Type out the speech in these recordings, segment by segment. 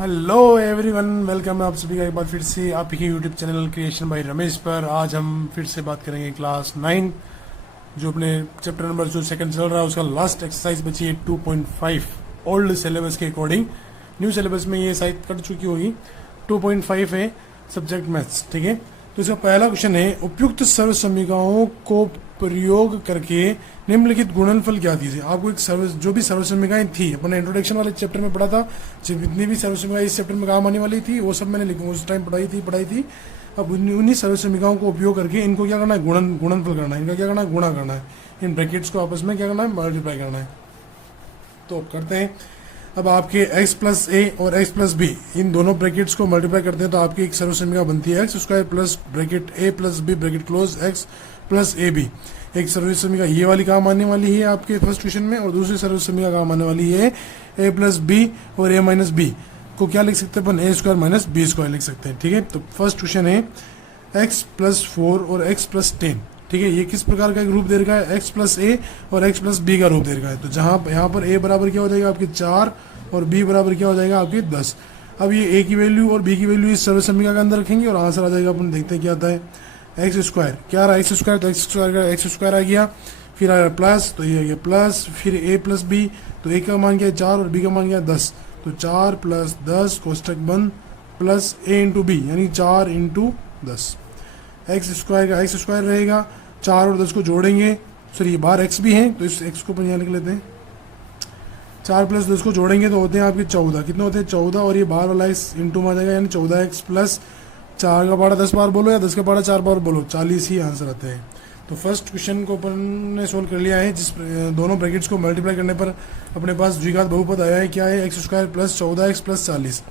Hello everyone, welcome है आप सभी का एक बार फिर से आपके YouTube channel creation bye Ramesh पर। आज हम फिर से बात करेंगे क्लास 9 जो अपने चैप्टर नंबर जो सेकंड चल रहा है उसका लास्ट एक्सरसाइज बची है 2.5 ओल्ड सिलेबस के अकॉर्डिंग। न्यू सिलेबस में ये शायद कट चुकी होगी। 2.5 है सब्जेक्ट मैथ्स, ठीक है। तो इसका पहला क्वेश्चन है, उपयुक्त सर्व समीकरणों को प्रयोग करके निम्नलिखित गुणनफल क्या दीजिए। आपको एक जो भी सर्व समीकरण थी अपने इंट्रोडक्शन वाले चैप्टर में पढ़ा था, जितनी भी सर्व समीकरण इस चैप्टर में काम आने वाली थी वो सब मैंने उस टाइम पढ़ाई थी। अब उन्हीं सर्व समीकरणों को उपयोग करके इनको क्या करना है, गुणनफल करना है, इनका क्या करना है, गुणा करना है। इन ब्रैकेट्स को आपस में क्या करना है, मल्टीप्लाई करना है। तो करते हैं। अब आपके x प्लस ए और x प्लस बी इन दोनों ब्रैकेट्स को मल्टीप्लाई करते हैं तो आपकी एक सर्व समीकरण बनती है x square plus bracket A plus B bracket close x plus A B. एक सर्व समीकरण ये वाली काम आने वाली है आपके फर्स्ट क्वेश्चन में, और दूसरी सर्व समीकरण काम आने वाली है ए प्लस बी और ए माइनस बी को क्या लिख सकते हैं अपन, ए स्क्वायर माइनस बी स्क्वायर लिख सकते हैं, ठीक है। तो फर्स्ट क्वेश्चन है x प्लस 4 और x प्लस 10, ठीक है। ये किस प्रकार का एक रूप दे रखा है, x प्लस ए और x प्लस बी का रूप दे रखा है। तो जहां यहाँ पर a बराबर क्या हो जाएगा आपके 4 और b बराबर क्या हो जाएगा आपके 10। अब ये a की वैल्यू और b की वैल्यू इस सर्व समीकरण के अंदर रखेंगे और आंसर आ जाएगा। अपन देखते हैं क्या आता है, एक्स स्क्वायर क्या आ रहा है, एक्स स्क्वायर, तो एक्स स्क्वायर का एक्स स्क्वायर आ गया, फिर आ गया प्लस, तो ये आ गया प्लस, फिर a प्लस बी, तो a का मान गया 4 और b का मान गया 10, तो 4 प्लस 10 कोष्टक बंद प्लस a इंटू बी यानी 4 इंटू 10। एक्स स्क्वायर का एक्स स्क्वायर रहेगा, 4 और 10 को जोड़ेंगे, सॉरी ये बाहर x भी है तो इस x को अपन यहाँ लिख लेते हैं। 4 प्लस 10 को जोड़ेंगे तो होते हैं आपके 14, कितने होते हैं 14, और ये बाहर वाला x इंटू में आ जाएगा यानी 14x प्लस 4 का पारा 10 बार बोलो या 10 का पारा 4 बार बोलो, 40 ही आंसर आते हैं। तो फर्स्ट क्वेश्चन को अपन ने सोल्व कर लिया है, जिस दोनों ब्रैकेट्स को मल्टीप्लाई करने पर अपने पास द्विघात बहुपद आया है, क्या है, x square plus 14x plus 40।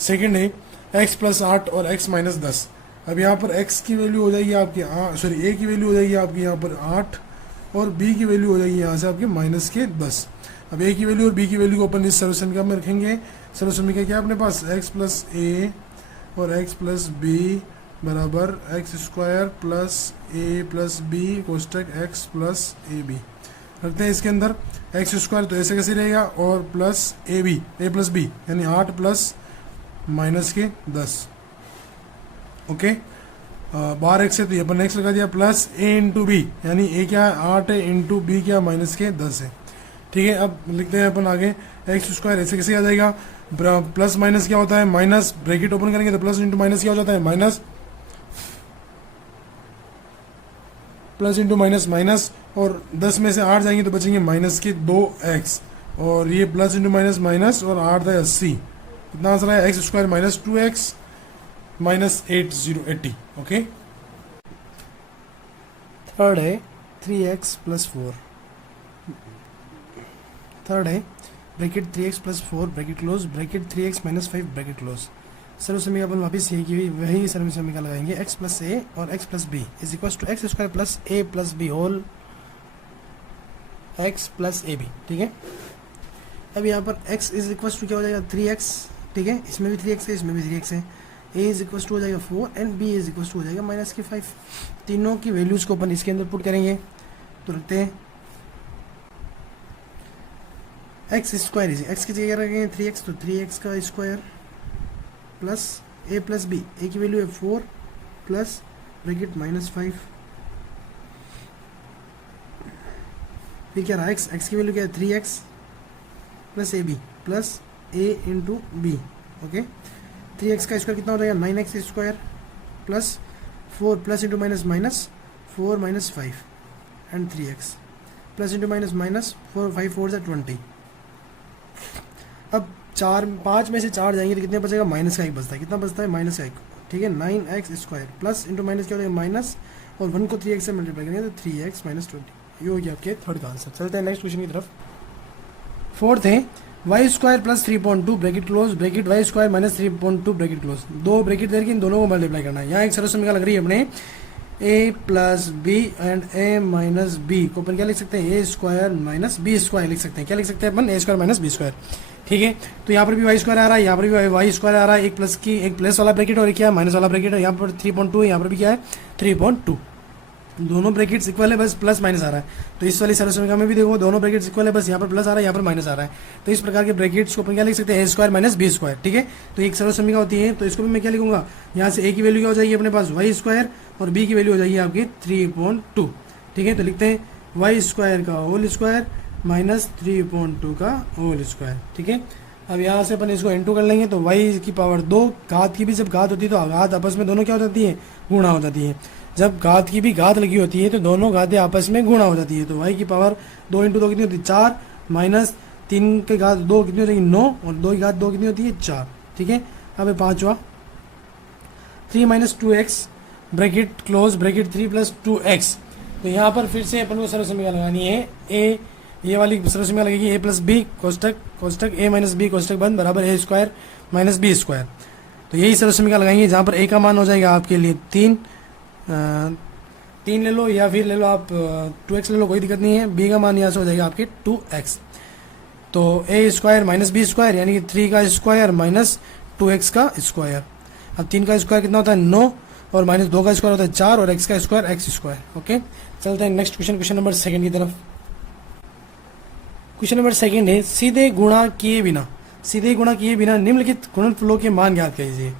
Second है x प्लस 8 और x माइनस 10। अब यहाँ पर x की वैल्यू हो जाएगी आपकी सॉरी a की वैल्यू हो जाएगी आपकी यहाँ पर 8 और b की वैल्यू हो जाएगी यहाँ से आपके माइनस के 10। अब a की वैल्यू और b की वैल्यू को अपन इस सर्व समीकरण में रखेंगे। सर्व समीकरण क्या है अपने पास, x प्लस a और x प्लस बी बराबर एक्स स्क्वायर प्लस ए प्लस बी कोष्टक x प्लस ए बी रखते हैं इसके अंदर। एक्स स्क्वायर तो ऐसे कैसे रहेगा और plus A B A plus B यानी 8 प्लस माइनस के 10, ओके। बाहर x है तो ये अपन x लगा दिया, प्लस a इंटू बी यानी a क्या है 8 है इंटू बी क्या माइनस के 10 है, ठीक है। अब लिखते हैं अपन आगे, एक्स स्क्वायर ऐसे कैसे आ जाएगा, प्लस माइनस क्या होता है माइनस, ब्रैकेट ओपन करेंगे तो प्लस इंटू माइनस क्या हो जाता है minus, plus into minus minus, और 10 में से 8 जाएंगे तो बचेंगे माइनस के 2x, और ये प्लस इंटू माइनस माइनस और 8 है 80, कितना आंसर है x square minus 2x minus 80, okay. Third है 3x प्लस 4। थर्ड है bracket 3x plus 4 bracket close bracket 3x minus 5 bracket close. सर्व समीकरण अपन वापिस यही की वही सर्व समीकरण लगाएंगे, x प्लस ए और x plus B is equal to x square plus A plus B whole x plus A B, ठीक है। अब यहाँ पर x इज इक्वल टू क्या हो जाएगा 3x, ठीक है, इसमें भी 3x है इसमें भी 3x है। a इज इक्वल टू हो जाएगा 4 and b is equal to हो जाएगा माइनस के 5। तीनों की वैल्यूज को अपन इसके अंदर पुट करेंगे तो रखते हैं एक्स स्क्वायर इज एक्स की जगह रखेंगे 3x, तो 3x का square plus a plus b, a की वैल्यू है 4 प्लस ब्रैकेट माइनस 5, फिर क्या रहा x की वैल्यू क्या है 3x plus A B plus a into B, okay. 3x का स्क्वायर कितना हो जाएगा 9x square plus 4 plus into minus minus 4 minus 5 and 3x plus into minus minus 4 5 4 से 20। अब 5 में से 4 जाएंगे तो कितने बचेगा, माइनस का 1 बचता है, कितना बचता है माइनस का 1, ठीक है। 9x square plus into minus क्या हो जाएगा माइनस, और 1 को 3x से मल्टीप्लाई करेंगे तो 3x माइनस 20। ये हो गया आपके थर्ड का आंसर। चलते हैं नेक्स्ट क्वेश्चन की तरफ। फोर्थ है y square plus 3.2 bracket close bracket y square minus 3.2 bracket close. दो ब्रैकेट देकर इन दोनों को मल्टीप्लाई करना है। यहाँ एक सरल समीकरण लग रही है अपने a plus B and a minus B को अपन क्या लिख सकते हैं, a square minus B square लिख सकते हैं। क्या लिख सकते हैं अपन, a square minus B square, ठीक है। तो यहाँ पर भी वाई स्क्वायर आ रहा है, यहाँ पर भी वाई स्क्वायर आ रहा है, एक प्लस वाला ब्रैकेट और एक क्या है माइनस वाला ब्रैकेट है। यहाँ पर 3.2 है, यहाँ पर भी क्या है 3.2, दोनों ब्रैकेट्स इक्वल है, बस प्लस माइनस आ रहा है। तो इस वाली सरल समीकरण में भी देखो दोनों ब्रैकेट्स इक्वल है, बस यहाँ पर प्लस आ रहा है, यहाँ पर माइनस आ रहा है। तो इस प्रकार के ब्रैकेट्स को अपन क्या लिख सकते हैं, ए स्क्वायर माइनस बी स्क्वायर, ठीक है। तो एक सरल समीकरण होती है, तो इसको भी मैं क्या लिखूंगा, यहाँ से ए की वैल्यू क्या हो जाएगी अपने पास वाई स्क्वायर और बी की वैल्यू हो जाएगी आपकी 3/2, ठीक है। तो लिखते हैं वाई स्क्वायर का होल स्क्वायर माइनस 3/2 का होल स्क्वायर, ठीक है। अब यहाँ से अपन इसको इनटू कर लेंगे, तो y की पावर 2, घात की भी जब घात होती है तो घात आपस में दोनों क्या हो जाती है, गुणा हो जाती है। जब घात की भी घात लगी होती है तो दोनों घातें आपस में गुणा हो जाती है। तो y की पावर 2 × 2 कितनी होती है 4, माइनस 3 की घात 2 कितनी हो जाएगी 9, और 2 की घात 2 कितनी होती है 4, ठीक है। अब पाँचवा 3 - 2x bracket close bracket 3 + 2x। तो यहाँ पर फिर से अपन को सरल समीकरण लगानी है। ए ये वाली सरल समीकरण लगेगी a + b कोष्टक a - b कोष्टक बंद बराबर a square minus B square. तो यही सरल समीकरण लगाएंगे जहाँ पर a का मान हो जाएगा आपके लिए 3 ले लो या फिर ले लो आप 2x ले लो, कोई दिक्कत नहीं है। b का मान यहाँ से हो जाएगा आपके 2x। तो a square minus B square यानी कि 3 का स्क्वायर माइनस 2x का स्क्वायर। अब 3 का स्क्वायर कितना होता है 9, और माइनस 2 का स्क्वायर होता है 4, और x का स्क्वायर x स्क्वायर। ओके, चलते हैं नेक्स्ट क्वेश्चन नंबर 2 की तरफ। क्वेश्चन नंबर 2 है सीधे गुणा किए बिना निम्नलिखित गुणनफलों के मान ज्ञात कीजिए।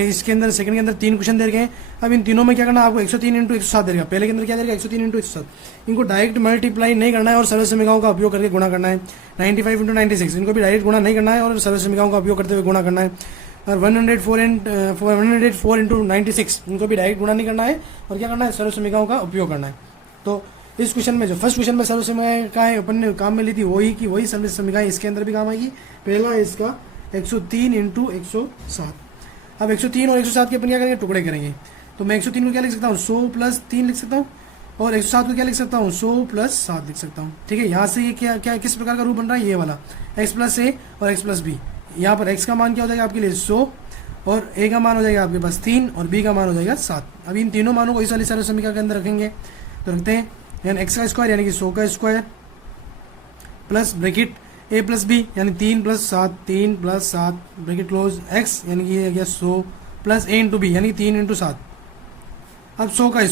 इसके अंदर सेकंड के अंदर 3 क्वेश्चन दे रखे हैं। अब इन तीनों में क्या करना है आपको, 103 × 107 देगा। पहले के अंदर क्या देगा 103 × 107। इनको डायरेक्ट मल्टीप्लाई नहीं करना है और सरल समीकरणों का उपयोग करके गुणा करना है। 95 × 96 इनको भी डायरेक्ट गुणा नहीं करना है और सरल समीकरणों का उपयोग करते हुए गुणा करना है। और 104 × 96 इनको भी डायरेक्ट गुणा नहीं करना है और क्या करना है, सरल समीकरणों का उपयोग करना है। तो इस क्वेश्चन में जो फर्स्ट क्वेश्चन में सरल समीकरण का है अपन ने काम में ली थी वही सरल समीकरण इसके अंदर भी काम आएगी। पहला है इसका 103 × 107। अब 103 और 107 के अपन क्या करेंगे, टुकड़े करेंगे। तो मैं 103 को क्या लिख सकता हूँ 100 + 3 लिख सकता हूँ, और 107 को क्या लिख सकता हूँ 100 + 7 लिख सकता हूँ, ठीक है। यहाँ से ये क्या किस प्रकार का रूप बन रहा है, ये वाला x + a और x + b। यहाँ पर x का मान क्या हो जाएगा आपके लिए 100, और a का मान हो जाएगा आपके पास 3, और b का मान हो जाएगा 7। अब इन तीनों मानों को इस वाली सरल समीकरण के अंदर रखेंगे। तो रखते हैं यानी x का स्क्वायर यानी कि 100 का square plus bracket a + b यानी 3 + 7 ब्रैकेट क्लोज x यानी कि ये हो गया 100 प्लस a × b यानी 3 × 7। अब 100 का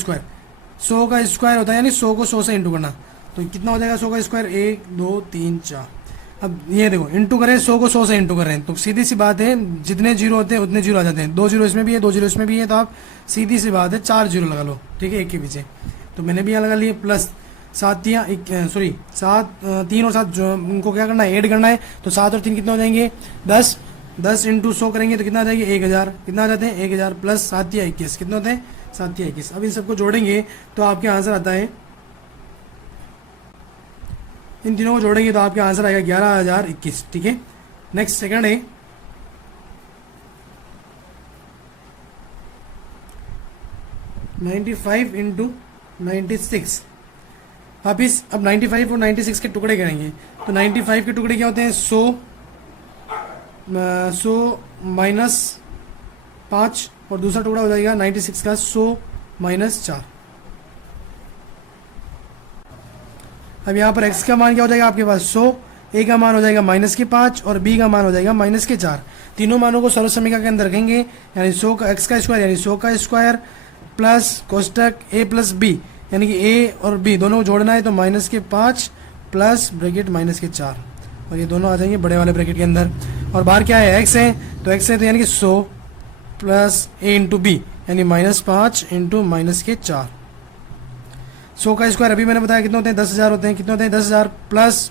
स्क्वायर होता है यानी 100 को 100 से इंटू करना। तो कितना हो जाएगा 100 का स्क्वायर 1 2 3 4। अब ये देखो इंटू करें 100 को 100 से इंटू कर रहे हैं, तो सीधी सी बात है जितने जीरो होते हैं उतने जीरो आ जाते हैं। 2 जीरो इसमें भी है 2 जीरो इसमें भी है, तो आप सीधी सी बात है 4 जीरो लगा लो, ठीक है, एक के पीछे। तो मैंने भी यहाँ लगा लिए प्लस 7 3 और 7 जो उनको क्या करना है ऐड करना है। तो 7 और 3 कितना हो जाएंगे 10 × 100 करेंगे तो कितना आ जाएंगे 1000। कितना आ जाते हैं 1000 प्लस 7 या 21 कितना होते हैं 7 या 21। अब इन सबको जोड़ेंगे तो आपके आंसर आता है, इन तीनों को जोड़ेंगे तो आपके आंसर आएगा 11021, ठीक है। नेक्स्ट सेकंड है 95 × 96। वापिस अब 95 और 96 के टुकड़े करेंगे। तो 95 के टुकड़े क्या होते हैं 100 - 5, और दूसरा टुकड़ा हो जाएगा 96 का 100 - 4। अब यहाँ पर x का मान क्या हो जाएगा आपके पास 100, a का मान हो जाएगा -5 और b का मान हो जाएगा -4। तीनों मानों को सरल समीकरण के अंदर रखेंगे यानी 100 का x का स्क्वायर यानी 100 का स्क्वायर प्लस कोष्टक a + b यानी कि a और b दोनों को जोड़ना है। तो -5 प्लस ब्रैकेट -4, और ये दोनों आ जाएंगे बड़े वाले ब्रैकेट के अंदर। और बाहर क्या है x है, तो x है तो यानी कि 100 प्लस a × b यानी -5 × -4। 100 का स्क्वायर अभी मैंने बताया कितने होते हैं 10,000 होते हैं। कितने होते हैं 10,000 प्लस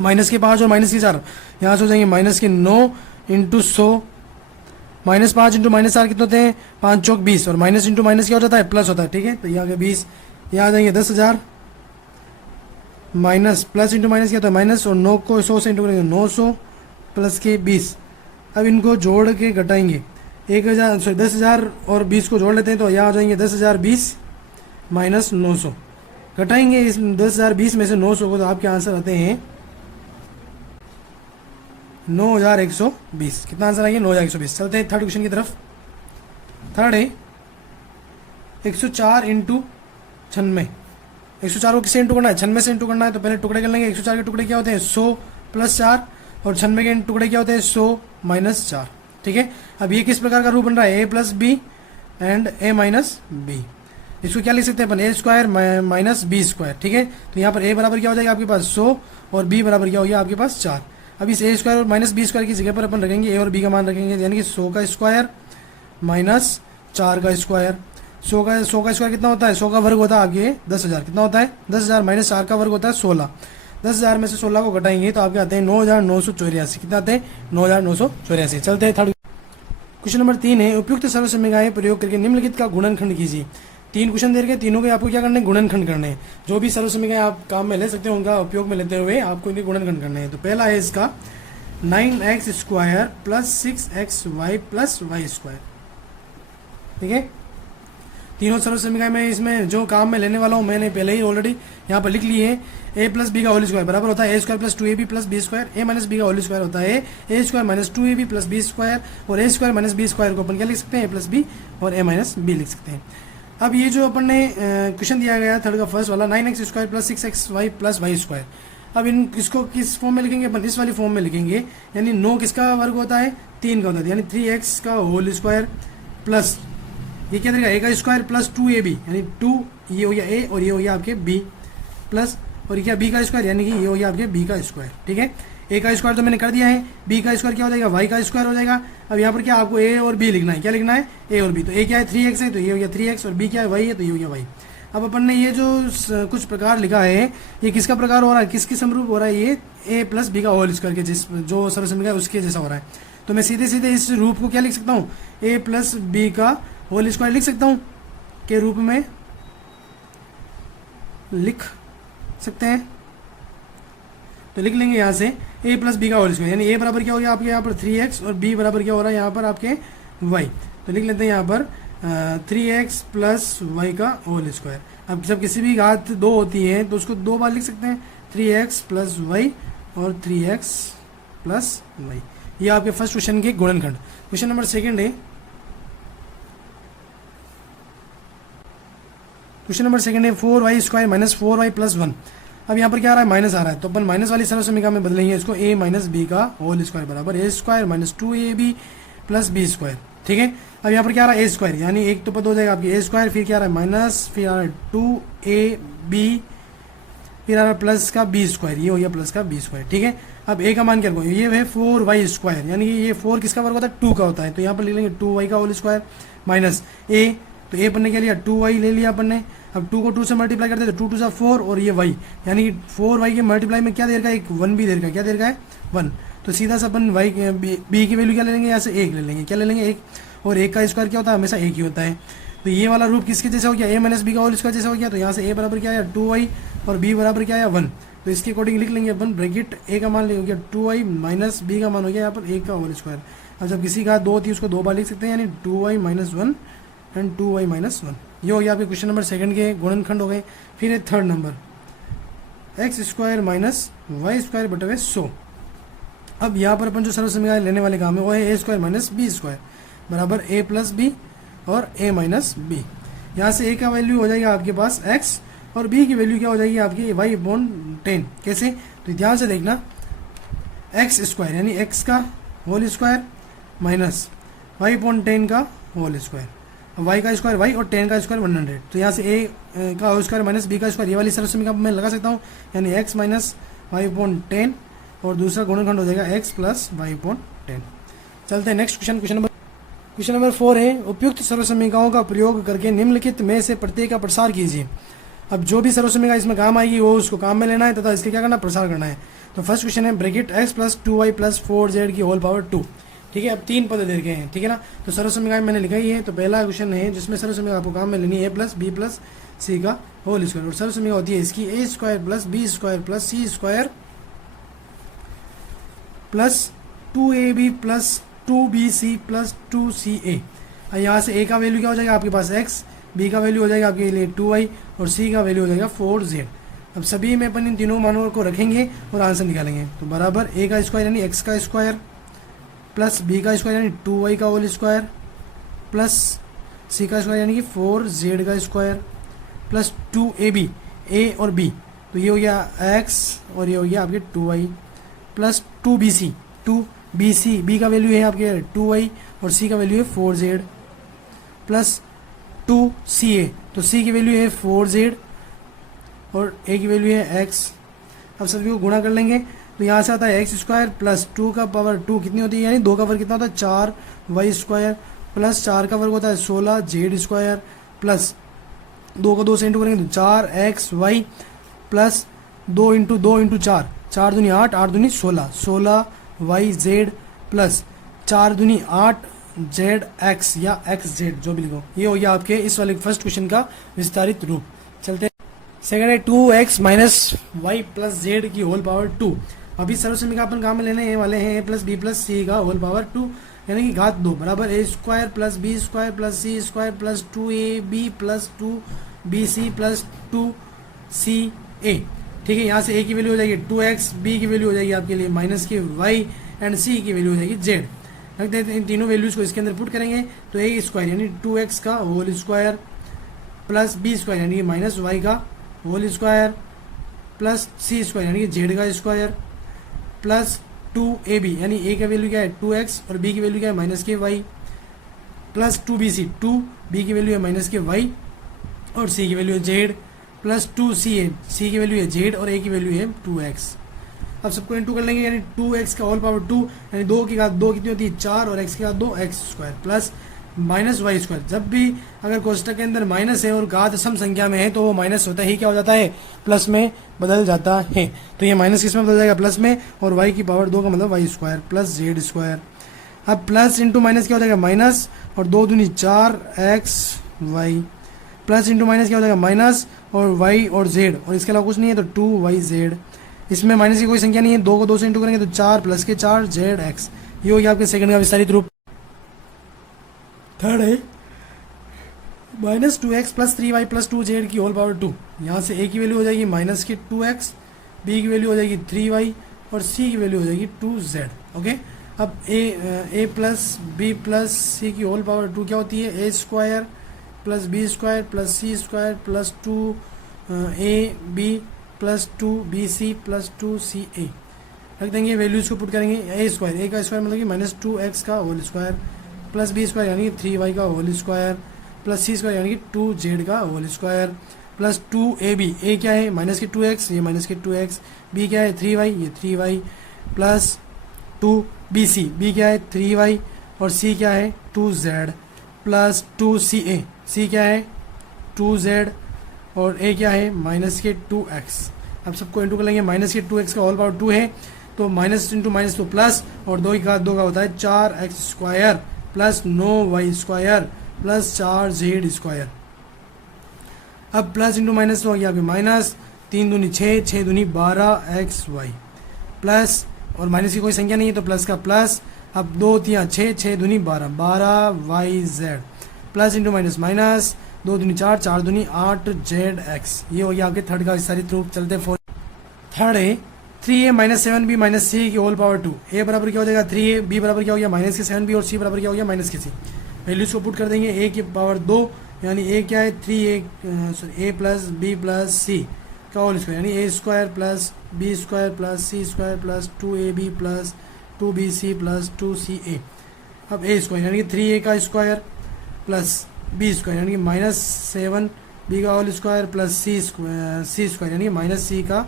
-5 और -4 यहाँ से हो जाएंगे -9 × 100 -5 × -4 कितने होते हैं 5 चौक 20, और माइनस इंटू माइनस क्या हो जाता है प्लस होता है, ठीक है। तो यहाँ के 20 यहाँ आ जाएंगे 10,000 माइनस प्लस इंटू माइनस क्या होता है माइनस, और 9 को 100 से इंटू करेंगे 900 प्लस के 20। अब इनको जोड़ के घटाएंगे 10,000 और 20 को जोड़ लेते हैं। तो यहाँ आ जाएंगे 10,020 माइनस 900। घटाएंगे इस 10,020 में से 900 को, तो आपके आंसर आते हैं 9,120। कितना आंसर आएंगे 9,120। चलते हैं थर्ड क्वेश्चन की तरफ। थर्ड है 104 × 96। 104 को किससे इंटू करना है 96 से इंटू करना है। तो पहले टुकड़े कर लेंगे। 104 के टुकड़े क्या होते हैं 100 + 4, और 96 के टुकड़े क्या होते हैं 100 - 4, ठीक है। अब ये किस प्रकार का रूप बन रहा है a + b and a - b। इसको क्या लिख सकते हैं अपन, ए स्क्वायर माइनस बी स्क्वायर, ठीक है। तो यहाँ पर ए बराबर क्या हो जाएगा आपके पास 100 और बी बराबर क्या हो गया आपके पास 4। अब इस ए स्क्वायर और माइनस बी स्क्वायर की जगह पर अपन रखेंगे ए और बी का मान रखेंगे, यानी कि 100 का स्क्वायर माइनस 4 का स्क्वायर। 100 का स्क्वायर कितना होता है, 100 का वर्ग होता है आपके 10,000, कितना होता है 10,000 माइनस 4 का वर्ग होता है 16। 10,000 में से 16 को घटाएंगे तो आपके आते हैं 9,984, कितना आते हैं 9,984। चलते हैं थर्ड क्वेश्चन नंबर 3 है, उपयुक्त सर्वसमीकाएं प्रयोग करके निम्नलिखित का गुणनखंड कीजिए। 3 क्वेश्चन दे रखे, तीनों के आपको क्या करने हैं, गुणनखंड करने हैं। जो भी सर्वसमीकाएं आप काम में ले सकते हैं उनका उपयोग में लेते हुए आपको इनके गुणनखंड करने हैं। तो पहला है इसका 9x square plus 6xy plus y square, ठीक है। तीनों सर्वसमीकाएं मैं इसमें जो काम में लेने वाला हूं मैंने पहले ही ऑलरेडी यहाँ पर लिख ली है। a प्लस बी का होल स्क्वायर बराबर होता है a square plus 2ab plus B square. A minus B का होल स्क्वायर होता है a square minus 2ab plus B square. और a square minus B square को अपन क्या लिख सकते हैं, ए प्लस बी और ए माइनस बी लिख सकते हैं। अब ये जो अपन ने क्वेश्चन दिया गया थर्ड का फर्स्ट वाला 9x square plus 6xy plus y square. अब इसको किस फॉर्म में लिखेंगे अपन, इस वाली फॉर्म में लिखेंगे, यानी 9 किसका वर्ग होता है, 3 का होता है, यानी 3x का होल स्क्वायर प्लस ये क्या देगा a का स्क्वायर प्लस 2ab, यानी 2 ये हो गया a और ये हो गया आपके b प्लस और ये क्या b का स्क्वायर, यानी कि ये हो गया आपके b का स्क्वायर, ठीक है। a का स्क्वायर तो मैंने कर दिया है, b का स्क्वायर क्या हो जाएगा y का स्क्वायर हो जाएगा। अब यहाँ पर क्या आपको a और b लिखना है, क्या लिखना है a और b। तो a क्या है 3x है तो ये हो गया 3x और b क्या है y है तो ये हो गया y। अब अपन ने ये जो कुछ प्रकार लिखा है ये किसका प्रकार हो रहा है, किसकी समरूप हो रहा है, ये a प्लस बी का होल स्क्वायर के जिस जो सर्वसमीका है उसके जैसा हो रहा है। तो मैं सीधे सीधे इस रूप को क्या लिख सकता हूँ, a प्लस बी का होल स्क्वायर लिख सकता हूँ के रूप में लिख सकते हैं। तो लिख लेंगे यहाँ से a प्लस बी का होल स्क्वायर, यानी a बराबर क्या हो गया आपके यहाँ पर 3x और b बराबर क्या हो रहा है यहाँ पर आपके y। तो लिख लेते हैं यहाँ पर 3x प्लस वाई का होल स्क्वायर। अब जब किसी भी घात 2 होती है तो उसको 2 बार लिख सकते हैं, 3x प्लस वाई और 3x प्लस वाई। ये आपके फर्स्ट क्वेश्चन के गुणनखंड। क्वेश्चन नंबर सेकंड है, क्वेश्चन नंबर सेकंड है 4y square minus 4y plus 1। अब यहाँ पर क्या आ रहा है, माइनस आ रहा है, तो अपन माइनस वाली सर्वसमीका में बदलेंगे इसको, a माइनस बी का होल स्क्वायर बराबर a square minus 2ab plus B square, ठीक है। अब यहाँ पर क्या आ रहा है a स्क्वायर, यानी एक तो पद हो जाएगा आपकी a स्क्वायर, फिर क्या आ रहा है माइनस, फिर आ रहा है 2ab, फिर आ रहा है प्लस का बी स्क्वायर, ये हो गया प्लस का बी स्क्वायर, ठीक है। अब a का मान क्या होगा, ये है 4y स्क्वायर, यानी कि ये 4 किसका वर्ग होता है 2 का होता है, तो यहाँ पर लिख लेंगे 2y का होल स्क्वायर माइनस a, तो a अपन ने क्या लिया 2y ले लिया अपन ने। अब 2 को 2 से मल्टीप्लाई करते हैं तो 2 2 सा 4 और ये y, यानी कि 4y के मल्टीप्लाई में क्या दे रखा है, एक 1 भी दे रखा है, क्या दे रखा है 1। तो सीधा सा अपन y b की वैल्यू क्या ले लेंगे, यहाँ से 1 ले लेंगे, क्या ले लेंगे 1। और 1 का स्क्वायर क्या होता है, हमेशा 1 ही होता है। तो ये वाला रूप किसके जैसा हो गया, a माइनस बी का होल स्क्वायर जैसा हो गया। तो यहाँ से a बराबर क्या आया 2y और b बराबर क्या आया 1। तो इसके अकॉर्डिंग लिख लेंगे अपन ब्रैकेट a का मान हो गया 2y माइनस b का मान हो गया यहाँ पर 1 का होल स्क्वायर। अब जब किसी का 2 होती है उसको 2 बार लिख सकते हैं, यानी 2y minus 1 and 2y minus 1। ये हो गया आपके क्वेश्चन नंबर सेकंड के गुणनखंड हो गए। फिर है third number x square minus y square बटे 100। अब यहाँ पर अपन जो सर्वसमीकाएं लेने वाले काम है वो है a square minus B square बराबर ए प्लस बी और ए माइनस बी। यहाँ से ए का वैल्यू हो जाएगा आपके पास एक्स और बी की वैल्यू क्या हो जाएगी आपकी वाई अपॉन 10। कैसे, तो ध्यान से देखना, एक्स स्क्वायर यानी एक्स का whole square minus y upon 10 का होल स्क्वायर, वाई का स्क्वायर वाई और 10 का स्क्वायर 100। तो यहाँ से ए का होल स्क्वायर माइनस बी का स्क्वायर, ये वाली सर्वसमीका मैं लगा सकता हूँ, यानी एक्स माइनस वाई अपॉन 10 और दूसरा गुणनखंड हो जाएगा एक्स प्लस वाई अपॉन 10। चलते हैं नेक्स्ट क्वेश्चन नंबर 4 है उपयुक्त सर्वसमीकाओं का प्रयोग करके निम्नलिखित में से प्रत्येक का प्रसार कीजिए। अब जो भी सर्वसमीका इसमें काम आएगी वो उसको काम में लेना है तथा इसके क्या करना, प्रसार करना है। तो फर्स्ट क्वेश्चन है bracket x plus 2y plus 4z की होल पावर 2, ठीक है। अब 3 पद दे रखे हैं, ठीक है ना। तो सर्वसमीका मैंने लिखा ही है। तो पहला क्वेश्चन है जिसमें सर्वसमीका आपको काम में लेनी है ए प्लस बी प्लस सी का होल स्क्वायर, और सर्वसमीका होती है इसकी a square plus B square plus C square plus 2ab plus 2bc plus 2ca। यहाँ से a का वैल्यू क्या हो जाएगा आपके पास x, b का वैल्यू हो जाएगा आपके लिए 2y और c का वैल्यू हो जाएगा 4z। अब सभी में अपन इन तीनों मानों को रखेंगे और आंसर निकालेंगे। तो बराबर a का स्क्वायर यानी x का स्क्वायर प्लस b का स्क्वायर यानी 2y का होल स्क्वायर प्लस c का स्क्वायर यानी कि 4z का स्क्वायर प्लस 2ab a और b, तो ये हो गया x और ये हो गया आपके 2y प्लस 2bc b का वैल्यू है आपके 2y और c का वैल्यू है 4z प्लस टू सी ए, तो सी की वैल्यू है 4z और ए की वैल्यू है x। अब सभी को गुणा कर लेंगे तो यहाँ से आता है एक्स स्क्वायर प्लस 2 का पावर 2 कितनी होती है, यानी 2 का वर्ग कितना होता है 4 वाई स्क्वायर प्लस 4 का वर्ग होता है 16 जेड स्क्वायर प्लस 2 को 2 से इंटू करेंगे तो 4 एक्स वाई प्लस 2 इंटू 4 4 दूनी 8 8 दूनी 16 वाई जेड प्लस 4 दूनी 8 जेड एक्स या एक्स जेड जो भी लिखो। ये हो गया आपके इस वाले फर्स्ट क्वेश्चन का विस्तारित रूप। चलते सेकंड है 2x minus y plus z की होल पावर 2। अभी सर्वसमीकरण काम में लेने वाले हैं ए प्लस बी प्लस सी का होल पावर 2 यानी कि घात 2 बराबर a square plus B square plus C square plus 2ab plus 2bc plus 2ca। ठीक है, यहाँ से ए की वैल्यू हो जाएगी 2x, बी की वैल्यू हो जाएगी आपके लिए माइनस की y एंड सी की वैल्यू हो जाएगी z। रख देते हैं इन तीनों वैल्यूज को इसके अंदर पुट करेंगे तो ए स्क्वायर यानी 2x का whole square plus B square यानी कि माइनस y का होल स्क्वायर प्लस सी स्क्वायर यानी कि z का स्क्वायर प्लस 2ab यानी a का वैल्यू क्या है 2x और b की वैल्यू क्या है माइनस के y प्लस 2bc 2b की वैल्यू है माइनस के y और c की वैल्यू है z प्लस 2ca c की वैल्यू है z और a की वैल्यू है 2x। अब सबको इनटू कर लेंगे यानी 2x का होल पावर 2 यानी 2 की घात 2 कितनी होती है 4 और x की घात 2 x square plus minus y square. जब भी अगर कोष्टक के अंदर माइनस है और घात सम संख्या में है तो वो माइनस होता ही क्या हो जाता है प्लस में बदल जाता है। तो ये माइनस किस में बदल जाएगा प्लस में और y की पावर 2 का मतलब y square plus z square. अब प्लस इंटू माइनस क्या हो जाएगा माइनस और 2 दूनी 4x y plus into minus क्या हो जाएगा माइनस और y और z और इसके अलावा कुछ नहीं है तो 2yz। इसमें माइनस की कोई संख्या नहीं है, 2 को 2 से इंटू करेंगे तो 4 प्लस के 4 zx। ये हो गया आपके सेकंड का विस्तारित रूप। थर्ड है minus 2x plus 3y plus 2z की होल पावर 2। यहाँ से a की वैल्यू हो जाएगी माइनस की 2x, b की वैल्यू हो जाएगी 3y और c की वैल्यू हो जाएगी 2z। ओके, अब a plus b plus c की होल पावर 2 क्या होती है a स्क्वायर plus b square plus c square plus 2ab plus 2bc plus 2ca। रख देंगे वैल्यूज को पुट करेंगे a स्क्वायर का स्क्वायर मतलब कि माइनस 2x का whole square plus B square यानी कि 3y का होल स्क्वायर प्लस सी स्क्वायर यानी कि 2z का whole square plus 2ab A क्या है माइनस के 2x ये माइनस के 2x, बी क्या है 3y ये 3y प्लस 2bc बी क्या है 3y और c क्या है 2z प्लस 2ca c क्या है 2z और a क्या है माइनस के 2x। अब सबको इंटू कर लेंगे माइनस के 2x का होल पावर 2 है तो माइनस इंटू माइनस तो प्लस और 2 की घात 2 का होता है 4x square plus 9y square plus 4z square. अब प्लस इंटू माइनस तो हो गया आपके माइनस 3 दूनी 6 6 दूनी 12xy प्लस और माइनस की कोई संख्या नहीं है तो प्लस का प्लस। अब 2 3 6 6 दूनी 12 12yz plus into minus minus 2 दूनी 4 4 दूनी 8zx। ये हो गया आपके थर्ड का विस्तारित रूप। चलते फोर्थ। थर्ड है 3a माइनस 7b माइनस सी की होल पावर 2। a बराबर क्या हो जाएगा 3a, b बराबर क्या हो गया माइनस के 7b और c बराबर क्या हो गया माइनस के c। वैल्यूज को पुट कर देंगे a की पावर 2 यानी a क्या है 3a plus b plus c का होल स्क्वायर यानी a स्क्वायर plus b square plus c square plus 2ab plus 2bc plus 2ca। अब a स्क्वायर यानी कि 3a का स्क्वायर प्लस b स्क्वायर यानी कि माइनस 7b का whole square plus c square यानी कि माइनस c का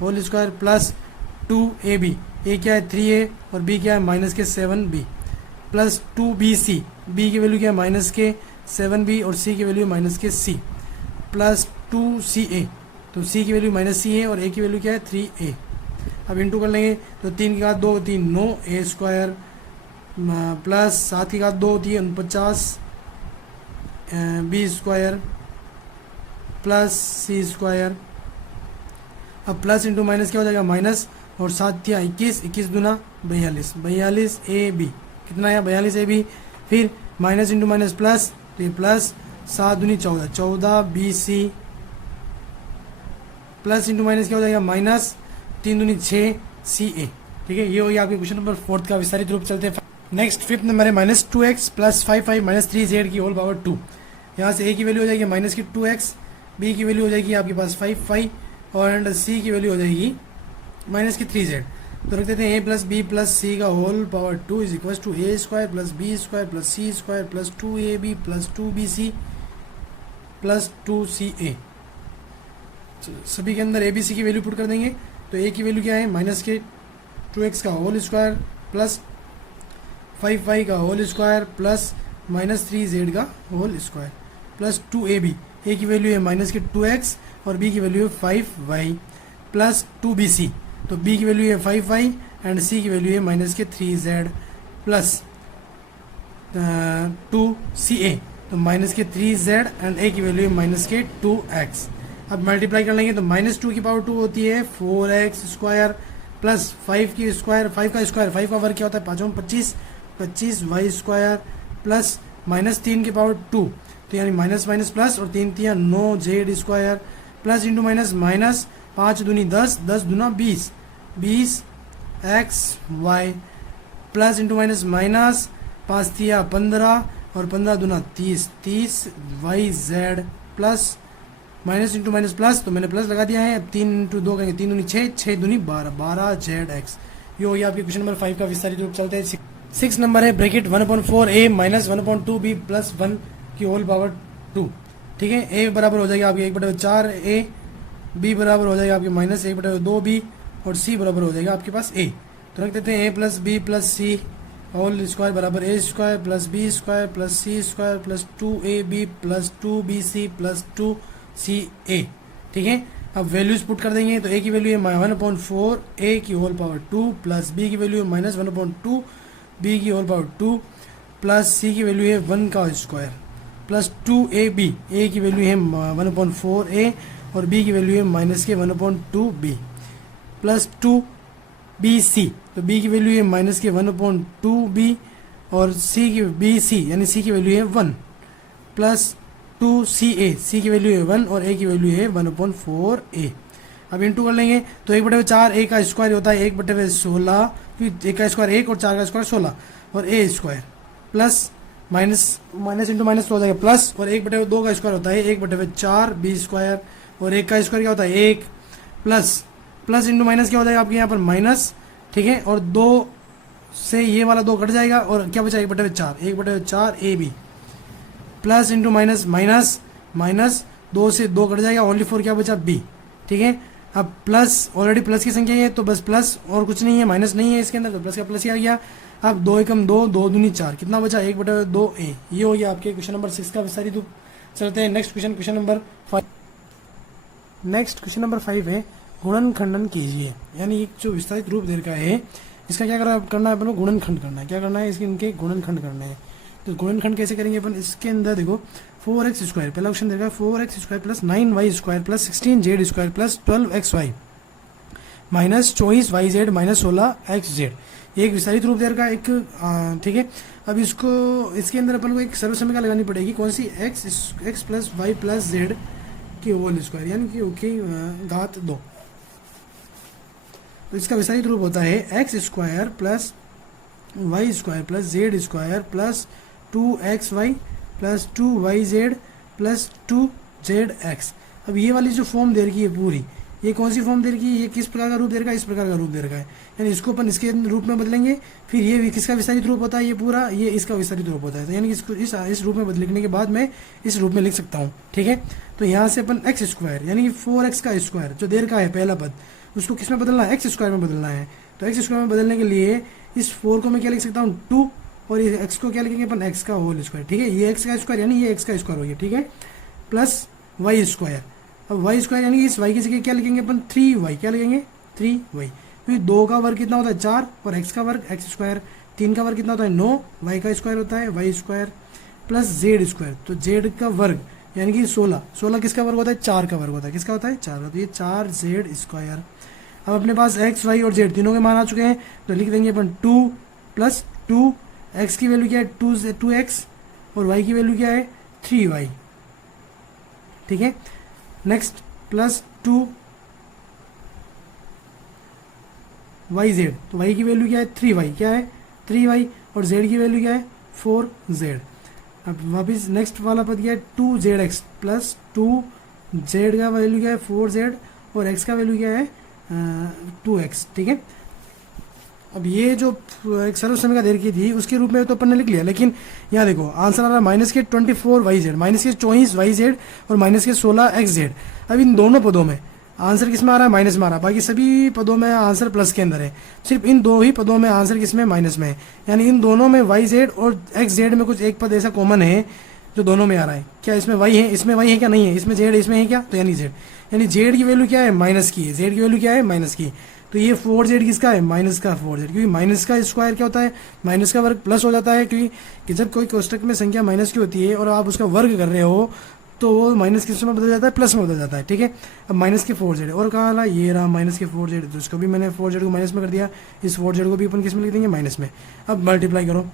whole square plus 2ab A क्या है 3a और b क्या है माइनस के 7b प्लस 2bc b की वैल्यू क्या है माइनस के 7b और c की वैल्यू माइनस के c प्लस 2ca तो c की वैल्यू माइनस c है और a की वैल्यू क्या है 3a। अब इंटू कर लेंगे तो 3 की घात 2 होती है 9 a स्क्वायर प्लस 7 की घात 2 होती है 49 b square plus c square. अब प्लस इंटू माइनस क्या हो जाएगा माइनस और 7 या 21 21 दूना 42 ए बी कितना है 42 ए बी फिर माइनस इंटू माइनस प्लस तो ये प्लस 7 दूनी 14 B C plus into minus क्या हो जाएगा माइनस 3 दूनी 6 सी ए। ठीक है, ये हो गया आपके क्वेश्चन नंबर 4 का विस्तारित रूप। चलते हैं नेक्स्ट फिफ्थ नंबर है minus 2x plus 5y minus 3z की होल पावर 2। यहाँ से a की वैल्यू हो जाएगी माइनस की 2x, b की वैल्यू हो जाएगी आपके पास 5y और एंड c की वैल्यू हो जाएगी माइनस की 3z। तो रख देते हैं a प्लस बी प्लस सी का whole power 2 is equal to A square plus B square plus C square plus 2ab plus 2bc plus 2CA। सभी के अंदर ए बी सी की वैल्यू पुट कर देंगे। तो ए की वैल्यू क्या है, माइनस के 2x का होल स्क्वायर प्लस 5y का whole square plus minus 3z का होल स्क्वायर प्लस 2ab। ए की वैल्यू है माइनस के 2x और बी की वैल्यू है 5y प्लस 2bc। तो बी की वैल्यू है 5y एंड सी की वैल्यू है माइनस के 3z प्लस 2ca। तो माइनस के 3z एंड ए की वैल्यू है माइनस के 2x। अब मल्टीप्लाई कर लेंगे तो माइनस 2 की पावर 2 होती है 4x स्क्वायर प्लस 5 की स्क्वायर, 5 का स्क्वायर, 5 का वर्ग क्या होता है 5 में 25, 25y स्क्वायर प्लस माइनस 3 की पावर 2, तो यानी माइनस माइनस प्लस और 3 3 9z square plus into minus minus 5 दूनी 10, 10 दूना 20, 20 xy plus into minus minus 5 3 15 और 15 दूना 30, 30 yz plus minus into minus plus, तो मैंने प्लस लगा दिया है। अब 3 इंटू 2 करेंगे 3 दूनी 6, 6 दूनी 12, 12zx। ये हो गया आपके क्वेश्चन नंबर 5 का विस्तारित रूप। चलते हैं 6 नंबर है bracket 1/4a minus 1/2b plus 1 की होल पावर 2। ठीक है, a बराबर हो जाएगा आपके 1/4a, b बराबर हो जाएगा आपके माइनस 1/2b और c बराबर हो जाएगा आपके पास a। तो रख देते हैं a plus b plus c whole square बराबर a स्क्वायर plus b square plus c square plus 2ab plus 2bc plus 2ca। ठीक है, अब वैल्यूज पुट कर देंगे। तो a की वैल्यू है 1/4 a की होल पावर 2 प्लस b की वैल्यू है माइनस 1/2 b की होल पावर 2 प्लस c की वैल्यू है 1 का स्क्वायर प्लस 2ab। a की वैल्यू है 1/4a और b की वैल्यू है माइनस के 1/2b प्लस 2bc। तो b की वैल्यू है माइनस के 1/2b और c की bc यानी c की वैल्यू है 1 प्लस 2ca। c की वैल्यू है 1 और a की वैल्यू है 1/4a। अब इंटू कर लेंगे तो 1/4 a का स्क्वायर होता है 1/16, फिर a का स्क्वायर 1 और 4 का स्क्वायर 16 और a स्क्वायर plus minus minus into minus हो जाएगा प्लस और 1/2 का स्क्वायर होता है 1/4 b स्क्वायर और 1 का स्क्वायर क्या होता है 1 प्लस प्लस इंटू माइनस क्या हो जाएगा आपके यहाँ पर माइनस। ठीक है, और 2 से ये वाला 2 कट जाएगा और क्या बचा 1/4, 1/4 ab plus into minus minus minus 2 से 2 कट जाएगा ओनली 4 क्या बचा b। ठीक है, अब प्लस ऑलरेडी प्लस की संख्या है तो बस प्लस और कुछ नहीं है, माइनस नहीं है इसके अंदर, तो प्लस का प्लस ही आ गया। अब 2 एकम 2, 2 दूनी 4, कितना बचा 1/2a। ये हो गया आपके क्वेश्चन नंबर 6 का विस्तारित रूप। चलते हैं next question, question number 5। Next question number 5 है गुणन खंडन कीजिए। यानी एक जो विस्तारित रूप दे रखा है इसका क्या करना है अपन को गुणनखंड करना है। क्या करना है, इसके इनके गुणनखंड करने हैं। तो गुणनखंड कैसे करेंगे अपन, इसके अंदर देखो 4x स्क्वायर पहला ऑप्शन दे रखा है 4x square plus 9y square plus 16z square plus 12xy minus 24yz minus 16xz। ये एक विस्तारित रूप दे रखा है एक। ठीक है, अब इसको इसके अंदर अपन को एक सर्वसमीकरण लगानी पड़ेगी। कौन सी, x plus y plus z की होल स्क्वायर यानी कि घात 2। तो इसका विस्तारित रूप होता है x square plus y square plus z square plus 2xy plus 2yz plus 2zx। अब ये वाली जो फॉर्म दे रखी है पूरी, ये कौन सी फॉर्म दे रखी है, ये किस प्रकार का रूप दे रखा है, इस प्रकार का रूप दे रखा है। यानी इसको अपन इसके रूप में बदलेंगे, फिर ये किसका विस्तारित रूप होता है, ये पूरा ये इसका विस्तारित रूप होता है। तो यानी इसको इस रूप में लिखने के बाद मैं इस रूप में लिख सकता हूँ। ठीक है, तो यहाँ से अपन एक्स स्क्वायर यानी कि 4x का स्क्वायर जो दे रखा है पहला पद, उसको किस में बदलना है, एक्स स्क्वायर में बदलना है। तो एक्स स्क्वायर में बदलने के लिए इस 4 को मैं क्या लिख सकता हूँ 2 और ये एक्स को क्या लिखेंगे अपन एक्स का होल स्क्वायर। ठीक है, ये एक्स का स्क्वायर यानी ये एक्स का स्क्वायर हो गया। ठीक है, प्लस वाई स्क्वायर। अब वाई स्क्वायर यानी इस वाई की जगह क्या लिखेंगे अपन 3y, क्या लिखेंगे 3y। फिर 2 का वर्ग कितना होता है 4 और x का वर्ग एक्स स्क्वायर, 3 का वर्ग कितना होता है 9, y का स्क्वायर होता है y square plus z square. तो जेड का वर्ग यानी कि 16, 16 किसका वर्ग होता है 4 का वर्ग होता है, किसका होता है 4 का। तो ये 4z स्क्वायर। अब अपने पास x, y और z तीनों के मान आ चुके हैं, तो लिख देंगे अपन 2 प्लस 2, x की वैल्यू क्या है 2x और y की वैल्यू क्या है 3y। ठीक है, नेक्स्ट प्लस 2yz, तो y की वैल्यू क्या है 3y, क्या है 3y और z की वैल्यू क्या है 4z। अब वापिस नेक्स्ट वाला पद क्या है 2zx प्लस 2z का वैल्यू क्या है 4z और x का वैल्यू क्या है 2x। ठीक है, अब ये जो एक सर्व समीकरण दे रखी थी उसके रूप में तो अपन ने लिख लिया, लेकिन यहाँ देखो आंसर आ रहा है माइनस के 24 वाई जेड, माइनस के 24 वाई जेड और माइनस के 16 एक्स जेड। अब इन दोनों पदों में आंसर किस में आ रहा है, माइनस में आ रहा है, बाकी सभी पदों में आंसर प्लस के अंदर है, सिर्फ इन दो ही पदों में आंसर किस में, माइनस में है। यानी इन दोनों में वाई जेड और एक्स जेड में कुछ एक पद ऐसा कॉमन है जो दोनों में आ रहा है। क्या इसमें वाई है, इसमें वाई है क्या, नहीं है, इसमें जेड, इसमें है क्या, तो यानी जेड, यानी जेड की वैल्यू क्या है, माइनस की है, जेड की वैल्यू क्या है, माइनस की। तो ये 4z किसका है, माइनस का 4z, क्योंकि माइनस का स्क्वायर क्या होता है, माइनस का वर्ग प्लस हो जाता है, क्योंकि कि जब कोई कोष्टक में संख्या माइनस की होती है और आप उसका वर्ग कर रहे हो तो वो माइनस किस में बदल जाता है, प्लस में बदल जाता है, ठीक है। अब माइनस के 4z और कहाँ वाला, ये रहा माइनस के 4z, तो इसको भी मैंने 4z को माइनस में कर दिया, इस 4z को भी अपन किस में लिख देंगे, माइनस में। अब मल्टीप्लाई करो,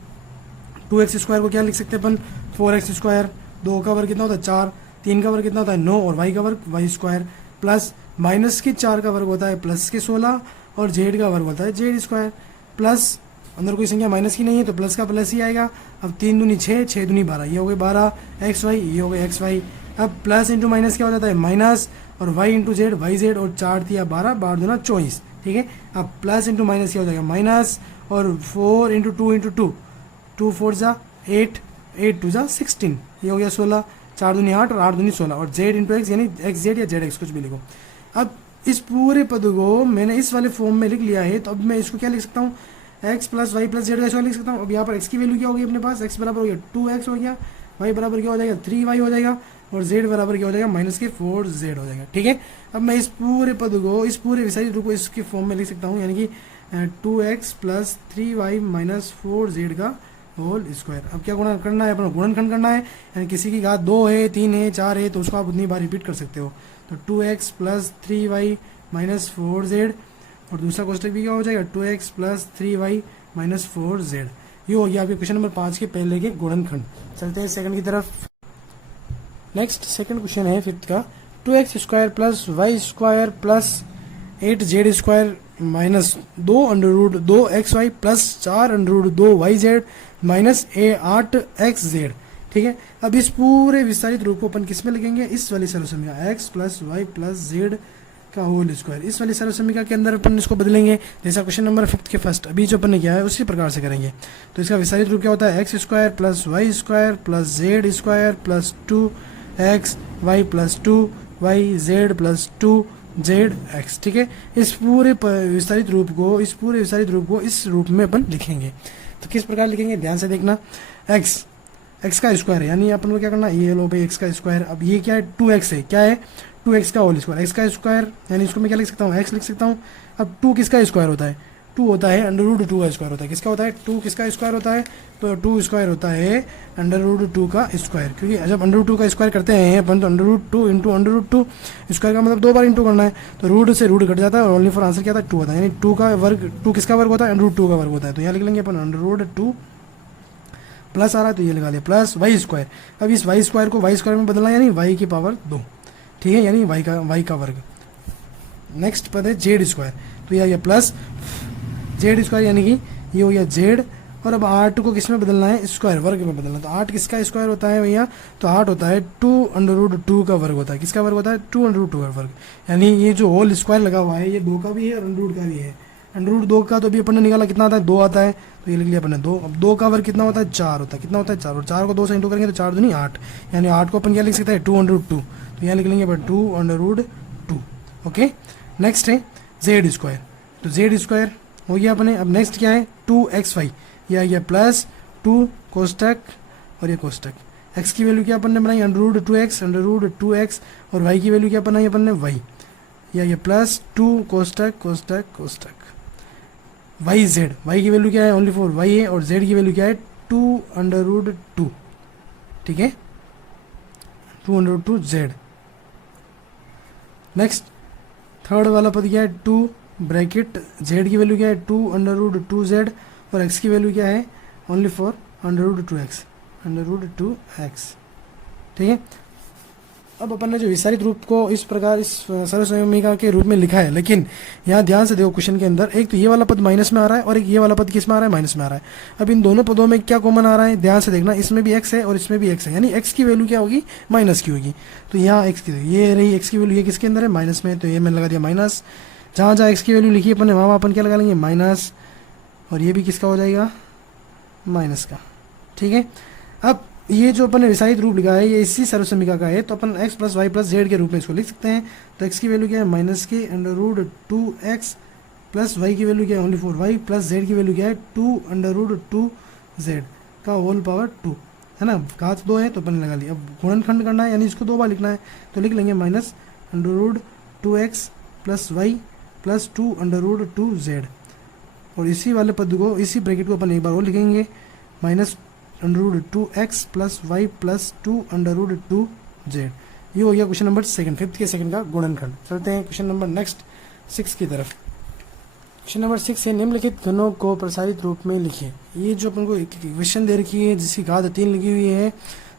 2x स्क्वायर को क्या लिख सकते हैं अपन, 4x स्क्वायर, 2 का वर्ग कितना होता है 4, 3 का वर्ग कितना होता है 9 और y का वर्ग वाई स्क्वायर, प्लस माइनस के 4 का वर्ग होता है प्लस के 16 और जेड का वर्ग होता है जेड स्क्वायर, प्लस अंदर कोई संख्या माइनस की नहीं है तो प्लस का प्लस ही आएगा। अब 3 दूनी 6, 6 दूनी 12, ये हो गए 12 एक्स वाई, ये हो गए एक्स वाई। अब प्लस इंटू माइनस क्या हो जाता है, माइनस, और y into z, y z, और 4 दिया 12, 12 दूना 24, ठीक है। अब प्लस इंटू माइनस क्या हो जाएगा, माइनस, और 4 इंटू 2 इंटू 2, 2 4 जा 8, 8 2 जा 16, ये हो गया 16, 4 दूनी 8 और 8 दूनी 16, और जेड इंटू एक्स यानी एक्स जेड या जेड एक्स कुछ भी लिखो। अब इस पूरे पद को मैंने इस वाले फॉर्म में लिख लिया है, तो अब मैं इसको क्या लिख सकता हूँ, x plus y plus z का लिख सकता हूँ। अब यहाँ पर x की वैल्यू क्या होगी अपने पास, x बराबर हो गया 2x हो गया, y बराबर क्या हो जाएगा 3y हो जाएगा, और z बराबर क्या हो जाएगा माइनस के 4z हो जाएगा, ठीक है। अब मैं इस पूरे पद को, इस पूरे विषय रूप को इसके फॉर्म में लिख सकता हूँ, यानी कि 2x plus 3y minus 4z का होल स्क्वायर। अब क्या गुणा करना है, अपना गुणनखंड करना है, यानी किसी की घात 2 है, 3 है, 4 है, तो उसको आप उतनी बार रिपीट कर सकते हो। तो 2x plus 3y minus 4z, और दूसरा क्वेश्चन भी क्या हो जाएगा 2x plus 3y minus 4z। ये हो गया आपके क्वेश्चन नंबर 5 के पहले के गुणनखंड। चलते हैं सेकंड की तरफ। नेक्स्ट सेकंड क्वेश्चन है फिफ्थ का, 2x square plus y square plus 8z square minus 2 under root 2xy plus 4 under root 2yz minus 8xz, ठीक है। अब इस पूरे विस्तारित रूप को अपन किस में लिखेंगे, इस वाली सरल समीकरण x plus y plus z का होल स्क्वायर, इस वाली सरल समीकरण के अंदर अपन इसको बदलेंगे, जैसा क्वेश्चन नंबर 5 के फर्स्ट अभी जो अपन ने किया है उसी प्रकार से करेंगे। तो इसका विस्तारित रूप क्या होता है, x square plus y square plus z square plus 2x y plus 2y z plus 2zx, ठीक है। इस पूरे विस्तारित रूप को इस रूप में अपन लिखेंगे। तो किस प्रकार लिखेंगे, ध्यान से देखना। x का स्क्वायर यानी अपन को क्या करना, ये लो भाई x का स्क्वायर, अब ये क्या है 2x है, क्या है 2x का होल स्क्वायर, x का स्क्वायर यानी इसको मैं क्या लिख सकता हूँ, x लिख सकता हूँ। अब 2 किसका स्क्वायर होता है, 2 होता है अंडर रूट 2 का स्क्वायर होता है, किसका होता है 2 किसका स्क्वायर होता है, तो 2 स्क्वायर होता है अंडर रूट 2 का स्क्वायर, क्योंकि जब अंडर रूट 2 का स्क्वायर करते हैं अपन तो under root 2 into under root 2 square का मतलब 2 बार इंटू करना है, तो रूट से रूट कट जाता है और ओनली फॉर आंसर क्या था 2 होता है, यानी 2 का वर्ग, 2 किसका वर्ग होता है अंडर रूट 2 का वर्ग होता है, तो यहाँ लिख लेंगे अपन अंडर रूट 2 प्लस आ रहा है तो ये लगा लिया प्लस वाई स्क्वायर। अब इस वाई स्क्वायर को वाई स्क्वायर में बदलना यानी वाई की पावर 2, ठीक है, यानी वाई का वर्ग। नेक्स्ट पद है जेड स्क्वायर, तो यह प्लस जेड स्क्वायर यानी कि ये हो गया जेड, और अब 8 को किस में बदलना है, स्क्वायर वर्ग में बदलना। तो 8 किसका स्क्वायर होता है भैया, तो 8 होता है 2 अंडर रूट 2 का वर्ग होता है, किसका वर्ग होता है 2 अंडर रूट 2 का वर्ग, यानी ये जो होल स्क्वायर लगा हुआ है ये 2 का भी है और अंडर रूट का भी है। अंडर रूट 2 का तो अभी अपन ने निकाला कितना आता है 2 आता है, तो ये लिख लिया अपन ने 2। अब 2 का वर्ग कितना होता है 4 होता है, कितना होता है 4, और 4 को 2 से इंटू करेंगे तो 4 दूनी 8, यानी 8 को अपन क्या लिख सकते हैं 2 अंडर रूट 2, तो यहाँ लिख लेंगे अपन 2 अंडर रूट 2, ओके। नेक्स्ट है जेड स्क्वायर, तो जेड स्क्वायर हो गया अपने। अब नेक्स्ट क्या है 2xy, ये आ गया प्लस 2 कोष्टक और ये कोष्टक, x की वैल्यू क्या अपन ने बनाई under root 2x under root 2x, और y की वैल्यू क्या बनाई अपन ने y, ये आ गया प्लस 2 कोष्टक कोष्टक कोष्टक वाई जेड, वाई की वैल्यू क्या है ओनली फॉर वाई है, और जेड की वैल्यू क्या है 2 अंडर रूट 2, ठीक है 2 under root 2 z. Next third वाला पद क्या है 2 ब्रैकेट जेड की वैल्यू क्या है 2 अंडर रूट 2 जेड, और एक्स की वैल्यू क्या है only for under root 2x under root 2x, ठीक है। अब अपन ने जो विस्तारित रूप को इस प्रकार इस सरल समीकरण के रूप में लिखा है, लेकिन यहाँ ध्यान से देखो क्वेश्चन के अंदर एक तो ये वाला पद माइनस में आ रहा है और एक ये वाला पद किस में आ रहा है माइनस में आ रहा है। अब इन दोनों पदों में क्या कॉमन आ रहा है, ध्यान से देखना, इसमें भी x है और इसमें भी x है, यानी x की वैल्यू क्या होगी माइनस की होगी। तो यहाँ x की ये रही x की वैल्यू, ये किसके अंदर है माइनस में, तो ये मैंने लगा दिया माइनस। जहाँ जहाँ x की वैल्यू लिखी है अपन ने वहाँ अपन क्या लगा लेंगे माइनस, और ये भी किसका हो जाएगा, माइनस का। ठीक है, अब ये जो अपन ने विस्तारित रूप लिखा है ये इसी सर्वसमीका का है, तो अपन x plus y plus z के रूप में इसको लिख सकते हैं। तो x की वैल्यू क्या है, माइनस के under root 2x plus y की वैल्यू क्या है, ओनली 4y प्लस जेड की वैल्यू क्या है, 2 अंडर रूट 2z का होल पावर 2, है ना। घात 2 है तो अपन ने लगा लिया। अब गुणनखंड करना है यानी इसको 2 बार लिखना है, तो लिख लेंगे minus under root 2x plus y plus 2 under root 2z। और इसी वाले पद को, इसी ब्रैकेट को अपन एक बार और लिखेंगे, minus under root 2x plus y plus 2 under root 2z। ये हो गया क्वेश्चन नंबर सेकंड, फिफ्थ के सेकंड का गुणनखंड। चलते हैं क्वेश्चन नंबर नेक्स्ट 6 की तरफ। क्वेश्चन नंबर 6 है, निम्नलिखित घनों को प्रसारित रूप में लिखिए। ये जो अपन को एक इक्वेशन दे रखी है जिसकी घात 3 लिखी हुई है,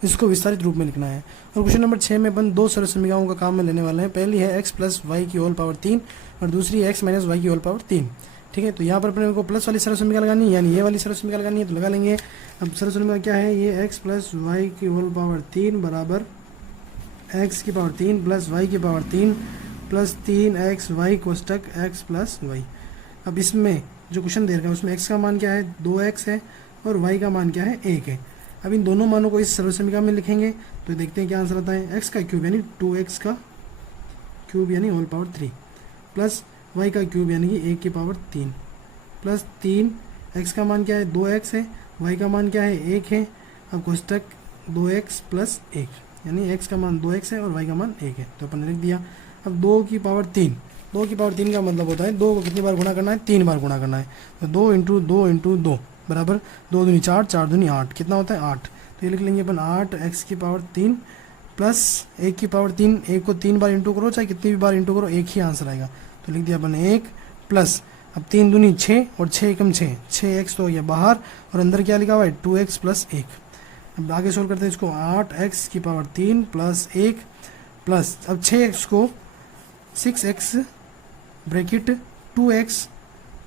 इसको विस्तारित रूप में लिखना है। और क्वेश्चन नंबर 6 में अपन 2 सर्वसमीकाओं का काम में लेने वाले हैं। पहली है x प्लस वाई की होल पावर 3 और दूसरी है x माइनस वाई की होल पावर 3। ठीक है, तो यहाँ पर अपने को प्लस वाली सर्वसमीका लगानी है, यानी ये वाली सर्वसमीका लगानी है, तो लगा लेंगे। अब सर्वसमीका क्या है, ये x प्लस वाई की होल पावर 3 बराबर x की पावर 3 प्लस वाई की पावर 3 प्लस 3x वाई कोष्टक x प्लस वाई। अब इसमें जो क्वेश्चन दे रखा है उसमें x का मान क्या है, 2x है, और y का मान क्या है, 1 है। अब इन दोनों मानों को इस सर्वसमीका में लिखेंगे तो देखते हैं क्या आंसर आता है। x का क्यूब यानी 2x का क्यूब यानी होल पावर 3 प्लस y का क्यूब यानी कि 1 की पावर 3 प्लस 3, x का मान क्या है, 2x है, y का मान क्या है, 1 है। अब कोष्टक 2x प्लस 1 यानी x का मान 2x है और y का मान 1 है, तो अपन ने लिख दिया। अब 2 की पावर 3, 2 की पावर 3 का मतलब होता है 2 को कितनी बार गुणा करना है, 3 बार गुणा करना है। तो 2 इंटू 2 इंटू 2 बराबर 2 दूनी 4, 4 दूनी 8, कितना होता है 8। तो ये लिख लेंगे अपन 8x की पावर 3 प्लस 1 की पावर 3, 1 को 3 बार इंटू करो, चाहे कितनी भी बार इंटू करो, एक ही आंसर आएगा। तो लिख दिया अपन 1 प्लस, अब 3 दूनी 6 और 6 एकम 6, 6x तो हो गया बाहर, और अंदर क्या लिखा हुआ है, 2x प्लस 1। अब आगे सोल्व करते हैं इसको, 8x की पावर 3 प्लस 1 प्लस, अब 6x को 6x ब्रैकेट 2x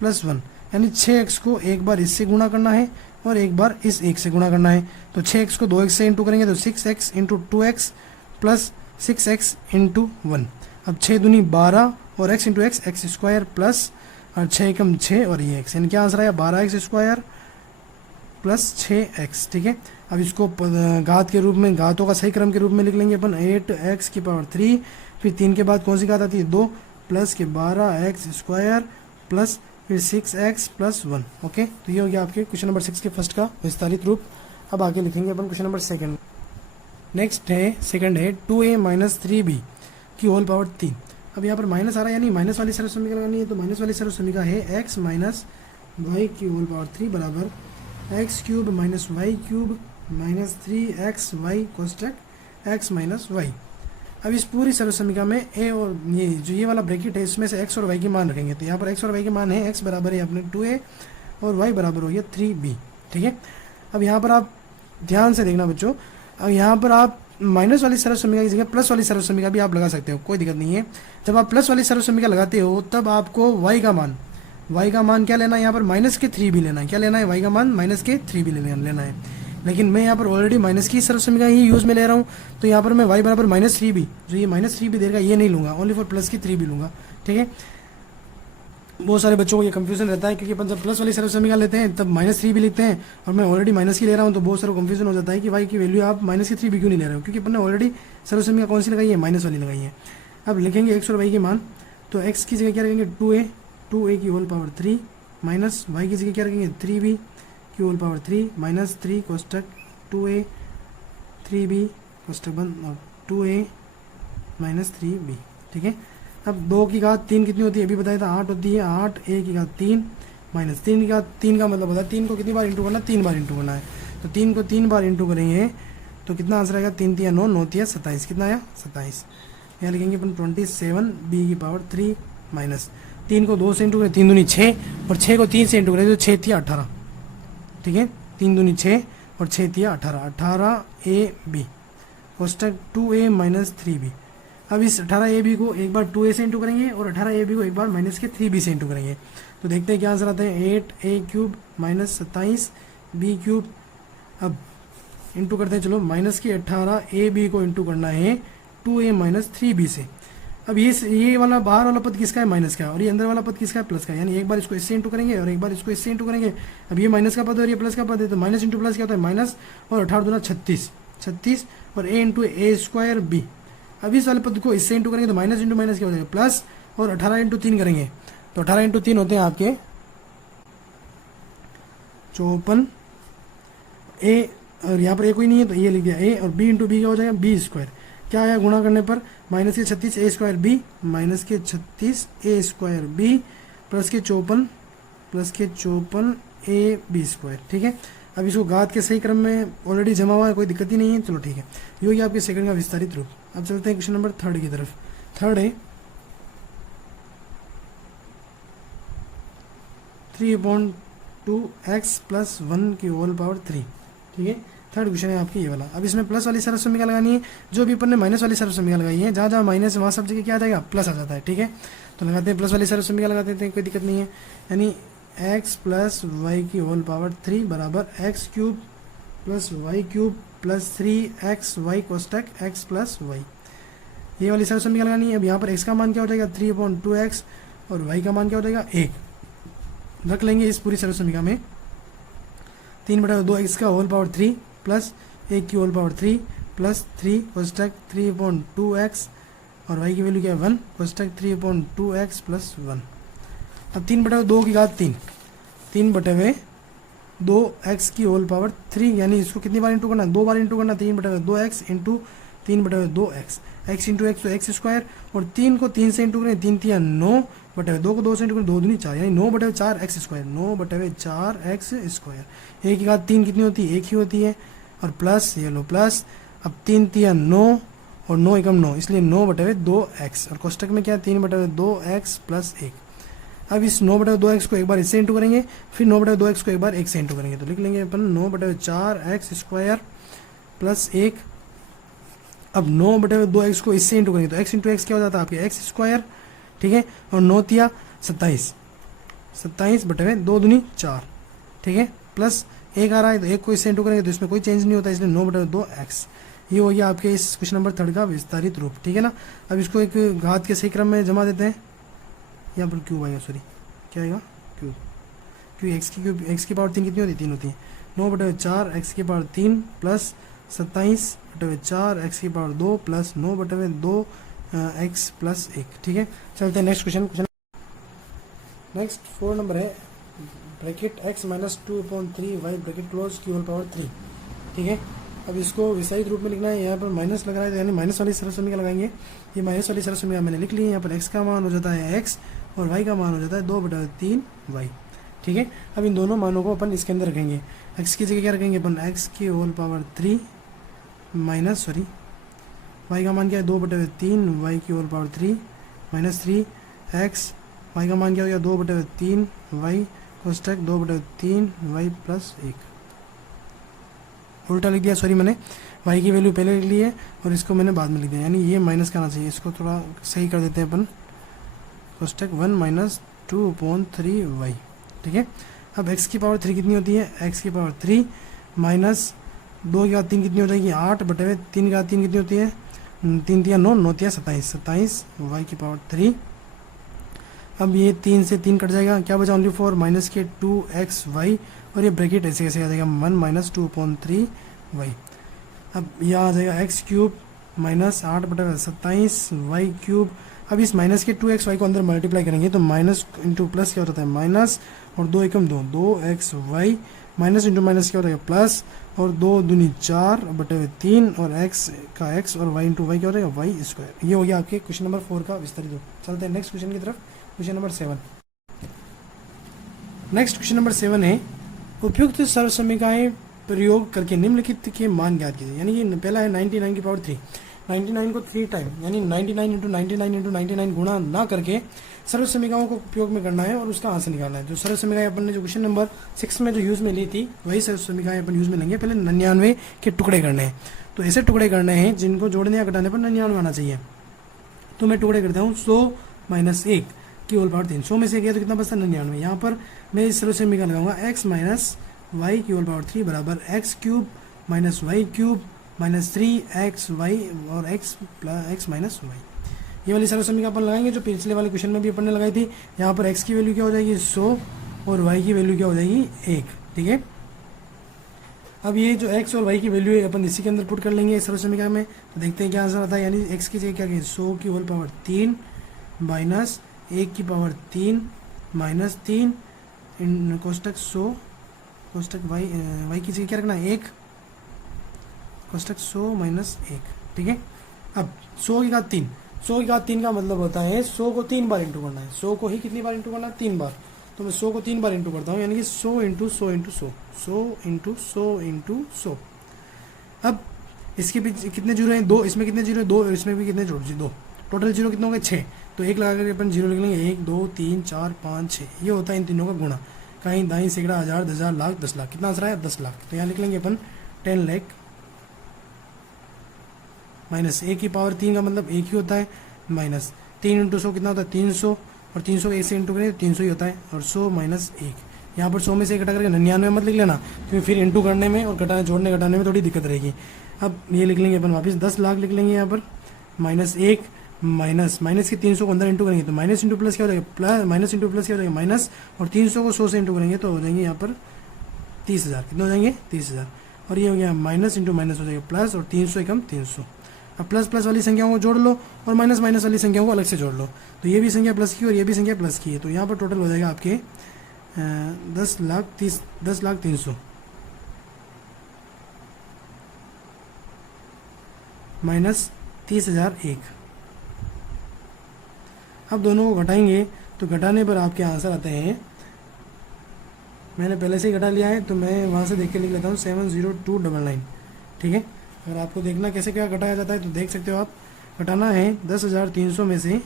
प्लस 1, यानी 6x को एक बार इससे गुणा करना है और एक बार इस 1 से गुणा करना है। तो 6x को 2x से इंटू करेंगे तो 6x into 2x plus 6x into 1। अब 6 दूनी 12 और x into x square plus, और 6 कम 6 और ये x, यानी क्या आंसर आया, 12x स्क्वायर प्लस 6x। ठीक है, अब इसको घात के रूप में, घातों का सही क्रम के रूप में लिख लेंगे अपन, 8x की पावर 3, फिर 3 के बाद कौन सी घात आती है, 2 प्लस के 12x स्क्वायर प्लस फिर 6x प्लस 1। ओके, तो ये हो गया आपके क्वेश्चन नंबर 6 के फर्स्ट का विस्तारित रूप। अब आगे लिखेंगे अपन क्वेश्चन नंबर सेकंड। नेक्स्ट है, सेकंड है 2a माइनस 3b की होल पावर 3। अब यहाँ पर माइनस आ रहा है, यानी माइनस वाली सर्वसमीका लगानी है। तो माइनस वाली सर्वसमीका है x माइनस वाई की होल पावर 3 बराबर x cube minus y cube minus 3x y कोष्टक x माइनस वाई। अब इस पूरी सर्वसमीका में a और ये वाला ब्रैकेट है, इसमें से x और y के मान रखेंगे। तो यहाँ पर x और y के मान है, x बराबर है अपने 2a और y बराबर हो गया 3b। ठीक है, अब यहाँ पर आप ध्यान से देखना बच्चों, अब यहाँ पर आप माइनस वाली सर्वसमीका की जगह प्लस वाली सर्वसमीका भी आप लगा सकते हो, कोई दिक्कत नहीं है। जब आप प्लस वाली सर्वसमीका लगाते हो तब आपको y का मान क्या लेना है, यहाँ पर माइनस के 3b लेना है। क्या लेना है, y का मान माइनस के 3b लेना है। लेकिन मैं यहाँ पर ऑलरेडी माइनस की सर्वसमीका ही यूज़ में ले रहा हूँ, तो यहाँ पर मैं y बराबर माइनस 3b, जो ये माइनस 3b देगा ये नहीं लूँगा, ओनली फॉर प्लस की 3b लूँगा। ठीक है, बहुत सारे बच्चों को ये कंफ्यूजन रहता है, क्योंकि अपन जब प्लस वाली सर्वसमीका लेते हैं तब माइनस 3b लिखते हैं, और मैं ऑलरेडी माइनस की ले रहा हूँ, तो बहुत सारा कंफ्यूजन हो जाता है कि y की वैल्यू आप माइनस की 3b क्यों नहीं ले रहे हो, क्योंकि अपन ने ऑलरेडी सर्वसमीका कौन सी लगाई है, माइनस वाली लगाई है। अब लिखेंगे x और y के मान, तो x की जगह क्या रखेंगे, 2a की होल पावर 3 माइनस y की जगह क्या रखेंगे, 3b की होल पावर 3 माइनस 3 कोष्टक 2a 3b कोष्टक बंद और 2a माइनस 3b। ठीक है, अब 2 की घात 3 कितनी होती है, अभी बताया था 8 होती है, 8 a की घात 3 माइनस 3 की घात 3 का मतलब होता है 3 को कितनी बार इंटू करना, 3 बार इंटू करना है। तो 3 को 3 बार इंटू करेंगे तो कितना आंसर आएगा, 3 3 9 9 3 27, कितना आया 27। यहाँ लिखेंगे अपन 27b की पावर 3 माइनस 3 को 2 से इंटू करें, 3 दूनी 6 और 6 को 3 से इंटू करें तो 6 3 18। ठीक है, 3 दूनी 6 और 6 3 18, 18ab कोष्टक 2a माइनस 3b। अब इस 18ab को एक बार 2a से इंटू करेंगे और 18ab को एक बार माइनस के 3b से इंटू करेंगे, तो देखते हैं क्या आंसर आता है, 8a cube minus 27b cube. अब इंटू करते हैं, चलो माइनस के 18ab को इंटू करना है 2a माइनस 3b से, अब ये वाला बाहर वाला पद किसका है, माइनस का, और ये अंदर वाला पद किसका है, प्लस का, यानी एक बार इसको इससे इंटू करेंगे और एक बार इसको इससे इंटू करेंगे। अब ये माइनस का पद और ये प्लस का पद है, तो माइनस इंटू प्लस क्या होता है, माइनस, और 18 दूना 36, 36 और a into a square b. अब इस वाले पद को इससे इंटू करेंगे तो माइनस इंटू माइनस क्या हो जाएगा, प्लस, और 18 इंटू 3 करेंगे तो 18 इंटू 3 होते हैं आपके 54 ए, और यहाँ पर ए कोई नहीं है तो ये लिख दिया ए, और बी इंटू बी क्या हो जाएगा, बी स्क्वायर, क्या आया गुणा करने पर, माइनस के 36 ए स्क्वायर बी, माइनस के 36 ए स्क्वायर बी, प्लस के 54 ए बी स्क्वायर। ठीक है, अब इसको घात के सही क्रम में ऑलरेडी जमा हुआ है, कोई दिक्कत ही नहीं है, चलो ठीक है, ये हो गया आपके सेकंड का विस्तारित रूप। अब चलते हैं क्वेश्चन नंबर 3 की तरफ। 3 है 3/2x प्लस 1 की होल पावर 3। ठीक है, थर्ड क्वेश्चन है आपकी ये वाला। अब इसमें प्लस वाली सरल समीकरण लगानी है, जो भी अपन ने माइनस वाली सरल समीकरण लगाई है, जहाँ जहाँ माइनस है वहाँ सब जगह क्या आ जाएगा, प्लस आ जाता है। ठीक है, तो लगाते हैं प्लस वाली सरल समीकरण लगा देते हैं, कोई दिक्कत नहीं है, यानी x प्लस वाई की होल पावर 3 बराबर x cube plus y cube plus 3x y कोष्टक x प्लस वाई, ये वाली सरल समीकरण लगानी है। अब यहाँ पर x का मान क्या हो जाएगा, 3/2x, और y का मान क्या हो जाएगा, 1 रख लेंगे इस पूरी सरल समीकरण में। 3/2x का होल पावर 3 प्लस 1 की होल पावर 3 प्लस 3 कोष्टक 3/2x, और y की वैल्यू क्या है 1 कोष्टक 3/2x प्लस 1। अब 3/2 की घात 3, 3/2x की होल पावर 3, यानी इसको कितनी बार इंटू करना, 2 बार इंटू करना, 3/2x into 3/2x, x into x तो एक्स स्क्वायर, और 3 को 3 से इंटू करें, 3 3 9 बटे 2 को 2 से इंटू करें, 2 दूनी 4, यानी 9/4 एक्स स्क्वायर, 9/4 एक्स स्क्वायर। एक की घात 3 कितनी होती है, 1 ही होती है, और प्लस ये लो प्लस, अब 3 3 9 और 9 एकम 9, इसलिए 9/2x, और कोष्टक में क्या है 3/2x प्लस 1। अब इस 9/2x को एक बार इससे इंटू करेंगे, फिर 9/2x को एक बार 1 से इंटू करेंगे, तो लिख लेंगे अपन 9/4 एक्स स्क्वायर प्लस 1। अब 9/2x को इससे इंटू करेंगे तो x इंटू एक्स क्या हो जाता है आपके एक्स स्क्वायर। ठीक है, और 9 तिया 27, 27/2 दूनी 4। ठीक है, प्लस 1 आ रहा है तो 1 को इससे इंटू करेंगे तो इसमें कोई चेंज नहीं होता, इसलिए 9/2x। ये हो गया आपके इस क्वेश्चन नंबर 3 का विस्तारित रूप। ठीक है ना, अब इसको एक घात के सही क्रम में जमा देते हैं, यहाँ पर क्यूब आएगा, सॉरी क्या आएगा, क्यूब, क्योंकि एक्स की पावर 3 कितनी होती है, 3 होती है। 9/4 एक्स की पावर 3 प्लस 27/4 एक्स की पावर 2 प्लस 9/2 एक्स प्लस 1। ठीक है, चलते हैं नेक्स्ट क्वेश्चन। नेक्स्ट 4 नंबर है bracket x minus 2/3 y bracket close की होल पावर 3। ठीक है, अब इसको विस्तारित रूप में लिखना है, यहाँ पर माइनस लग रहा है यानी माइनस वाली सरल समीकरण लगाएंगे। ये माइनस वाली सरल समीकरण मैंने लिख ली है, यहाँ पर x का मान हो जाता है x और y का मान हो जाता है 2/3 y। ठीक है, अब इन दोनों मानों को अपन इसके अंदर रखेंगे, x की जगह क्या रखेंगे अपन, x की होल पावर 3 माइनस y का मान क्या है 2/3 y की whole power 3 minus 3x, y का मान क्या हो गया 2/3 y कोष्टक 2/3 y प्लस 1। उल्टा लिख दिया, सॉरी मैंने y की वैल्यू पहले लिख ली है और इसको मैंने बाद में लिख दिया, यानी ये माइनस का आना चाहिए, इसको थोड़ा सही कर देते हैं अपन, कोष्टक 1 माइनस 2/3 y। ठीक है, अब x की पावर 3 कितनी होती है, x की पावर 3 माइनस 2 की घात 3 कितनी हो जाएगी 8/3 की घात 3 कितनी होती है 3 तिया 9, 9 तिया 27, 27 y की पावर 3। अब ये 3 से 3 कट जाएगा, क्या बचा ओनली 4 माइनस के 2xy, और ये ब्रैकेट ऐसे कैसे आ जाएगा 1 माइनस 2/3 y। अब यह आ जाएगा x cube minus 8/27 y cube. अब इस माइनस के 2xy को अंदर मल्टीप्लाई करेंगे तो माइनस इंटू प्लस क्या होता है माइनस, और 2 एकम 2, 2xy माइनस इंटू माइनस क्या हो जाएगा प्लस, और 2 दूनी 4/3 और x का x और y इंटू वाई क्या हो जाएगा वाई स्क्वायर। ये हो गया आपके क्वेश्चन नंबर 4 का विस्तारित। चलते हैं नेक्स्ट क्वेश्चन की तरफ, question number 7। Next question number 7 है उपयुक्त सरल समीकरण प्रयोग करके निम्नलिखित के मान ज्ञात कीजिए। यानी कि पहला है 99 की पावर 3, 99 को 3 टाइम यानी 99 इंटू 99 गुणा ना करके सरल समीकरणों को उपयोग में करना है और उसका आंसर निकालना है। जो सरल समीकरण अपन ने जो क्वेश्चन नंबर 6 में जो यूज में ली थी वही सरल समीकरण अपन यूज में लेंगे। पहले 99 के टुकड़े करने हैं, तो ऐसे टुकड़े करने हैं जिनको जोड़ने या घटाने पर 99 आना चाहिए। तो मैं टुकड़े करता हूँ 100 माइनस 1 की होल पावर 3, 100 में से गया तो कितना बचता 99। यहाँ पर मैं इस सरल समीकरण लगाऊंगा x माइनस वाई की होल पावर 3 बराबर x cube minus y cube minus 3xy और x माइनस वाई। ये वाली सर्वसमीकरण अपन लगाएंगे जो पिछले वाले क्वेश्चन में भी अपन ने लगाई थी। यहाँ पर x की वैल्यू क्या हो जाएगी 100 और y की वैल्यू क्या हो जाएगी 1, ठीक है। अब ये जो x और y की वैल्यू है अपन इसी के अंदर पुट कर लेंगे इस सर्वसमीकरण में, तो देखते हैं क्या आंसर आता है। यानी x की जगह क्या कहें 100 की होल पावर 3 माइनस 1 की पावर 3 माइनस 3 इन कोष्टक 100 कोष्टक y की जगह क्या रखना है 1 कोष्टक 100 माइनस 1, ठीक है। अब 100 की घात 3, 100 की घात 3 का मतलब होता है 100 को 3 बार इंटू करना है। 100 को ही कितनी बार इंटू करना है 3 बार, तो मैं 100 को 3 बार इंटू करता हूँ, यानी कि 100 इंटू 100 इंटू 100, 100 इंटू 100 इंटू 100। अब इसके बीच कितने जीरो हैं 2, इसमें कितने जीरो है 2 और इसमें भी कितने जोड़ 2, टोटल जीरो कितने हो गए 6, तो एक लगा कर अपन जीरो लिख लेंगे 1 2 3 4 5 6, ये होता है इन तीनों का गुणा। कहीं दाई सैकड़ा हज़ार 10,000 लाख 10 लाख, कितना आंसर आया 10 लाख। तो यहाँ लिख लेंगे अपन 10 लाख माइनस 1 की पावर 3 का मतलब 1 ही होता है, माइनस 3 इंटू 100 कितना होता है 300, और 300 1 से इंटू करें तो 300 ही होता है, और 100 माइनस 1 यहाँ पर 100 में से 1 घटा करके 99 मत लिख लेना, क्योंकि फिर इंटू करने में और घटाने जोड़ने घटाने में थोड़ी दिक्कत रहेगी। अब ये लिख लेंगे अपन वापस 10 लाख लिख लेंगे यहाँ पर, माइनस 1 माइनस माइनस की 300 को अंदर इंटू करेंगे तो माइनस इंटू प्लस क्या हो जाएगा प्लस, माइनस इंटू प्लस क्या हो जाएगा माइनस, और 300 को 100 से इंटू करेंगे तो हो जाएंगे यहाँ पर 30,000, कितने हो जाएंगे 30,000, और ये हो गया माइनस इंटू माइनस हो जाएगा प्लस, और 300 एकम 300। अब प्लस प्लस वाली संख्याओं को जोड़ लो और माइनस माइनस वाली संख्याओं को अलग से जोड़ लो, तो ये भी संख्या प्लस की और ये भी संख्या प्लस की है, तो यहाँ पर टोटल हो जाएगा आपके 10,30,10,30,300 माइनस 30,001। अब दोनों को घटाएंगे तो घटाने पर आपके आंसर आते हैं, मैंने पहले से ही घटा लिया है तो मैं वहाँ से देख के लिख लेता हूँ 70299, ठीक है। अगर आपको देखना कैसे क्या घटाया जाता है तो देख सकते हो आप। घटाना है 10,300 में से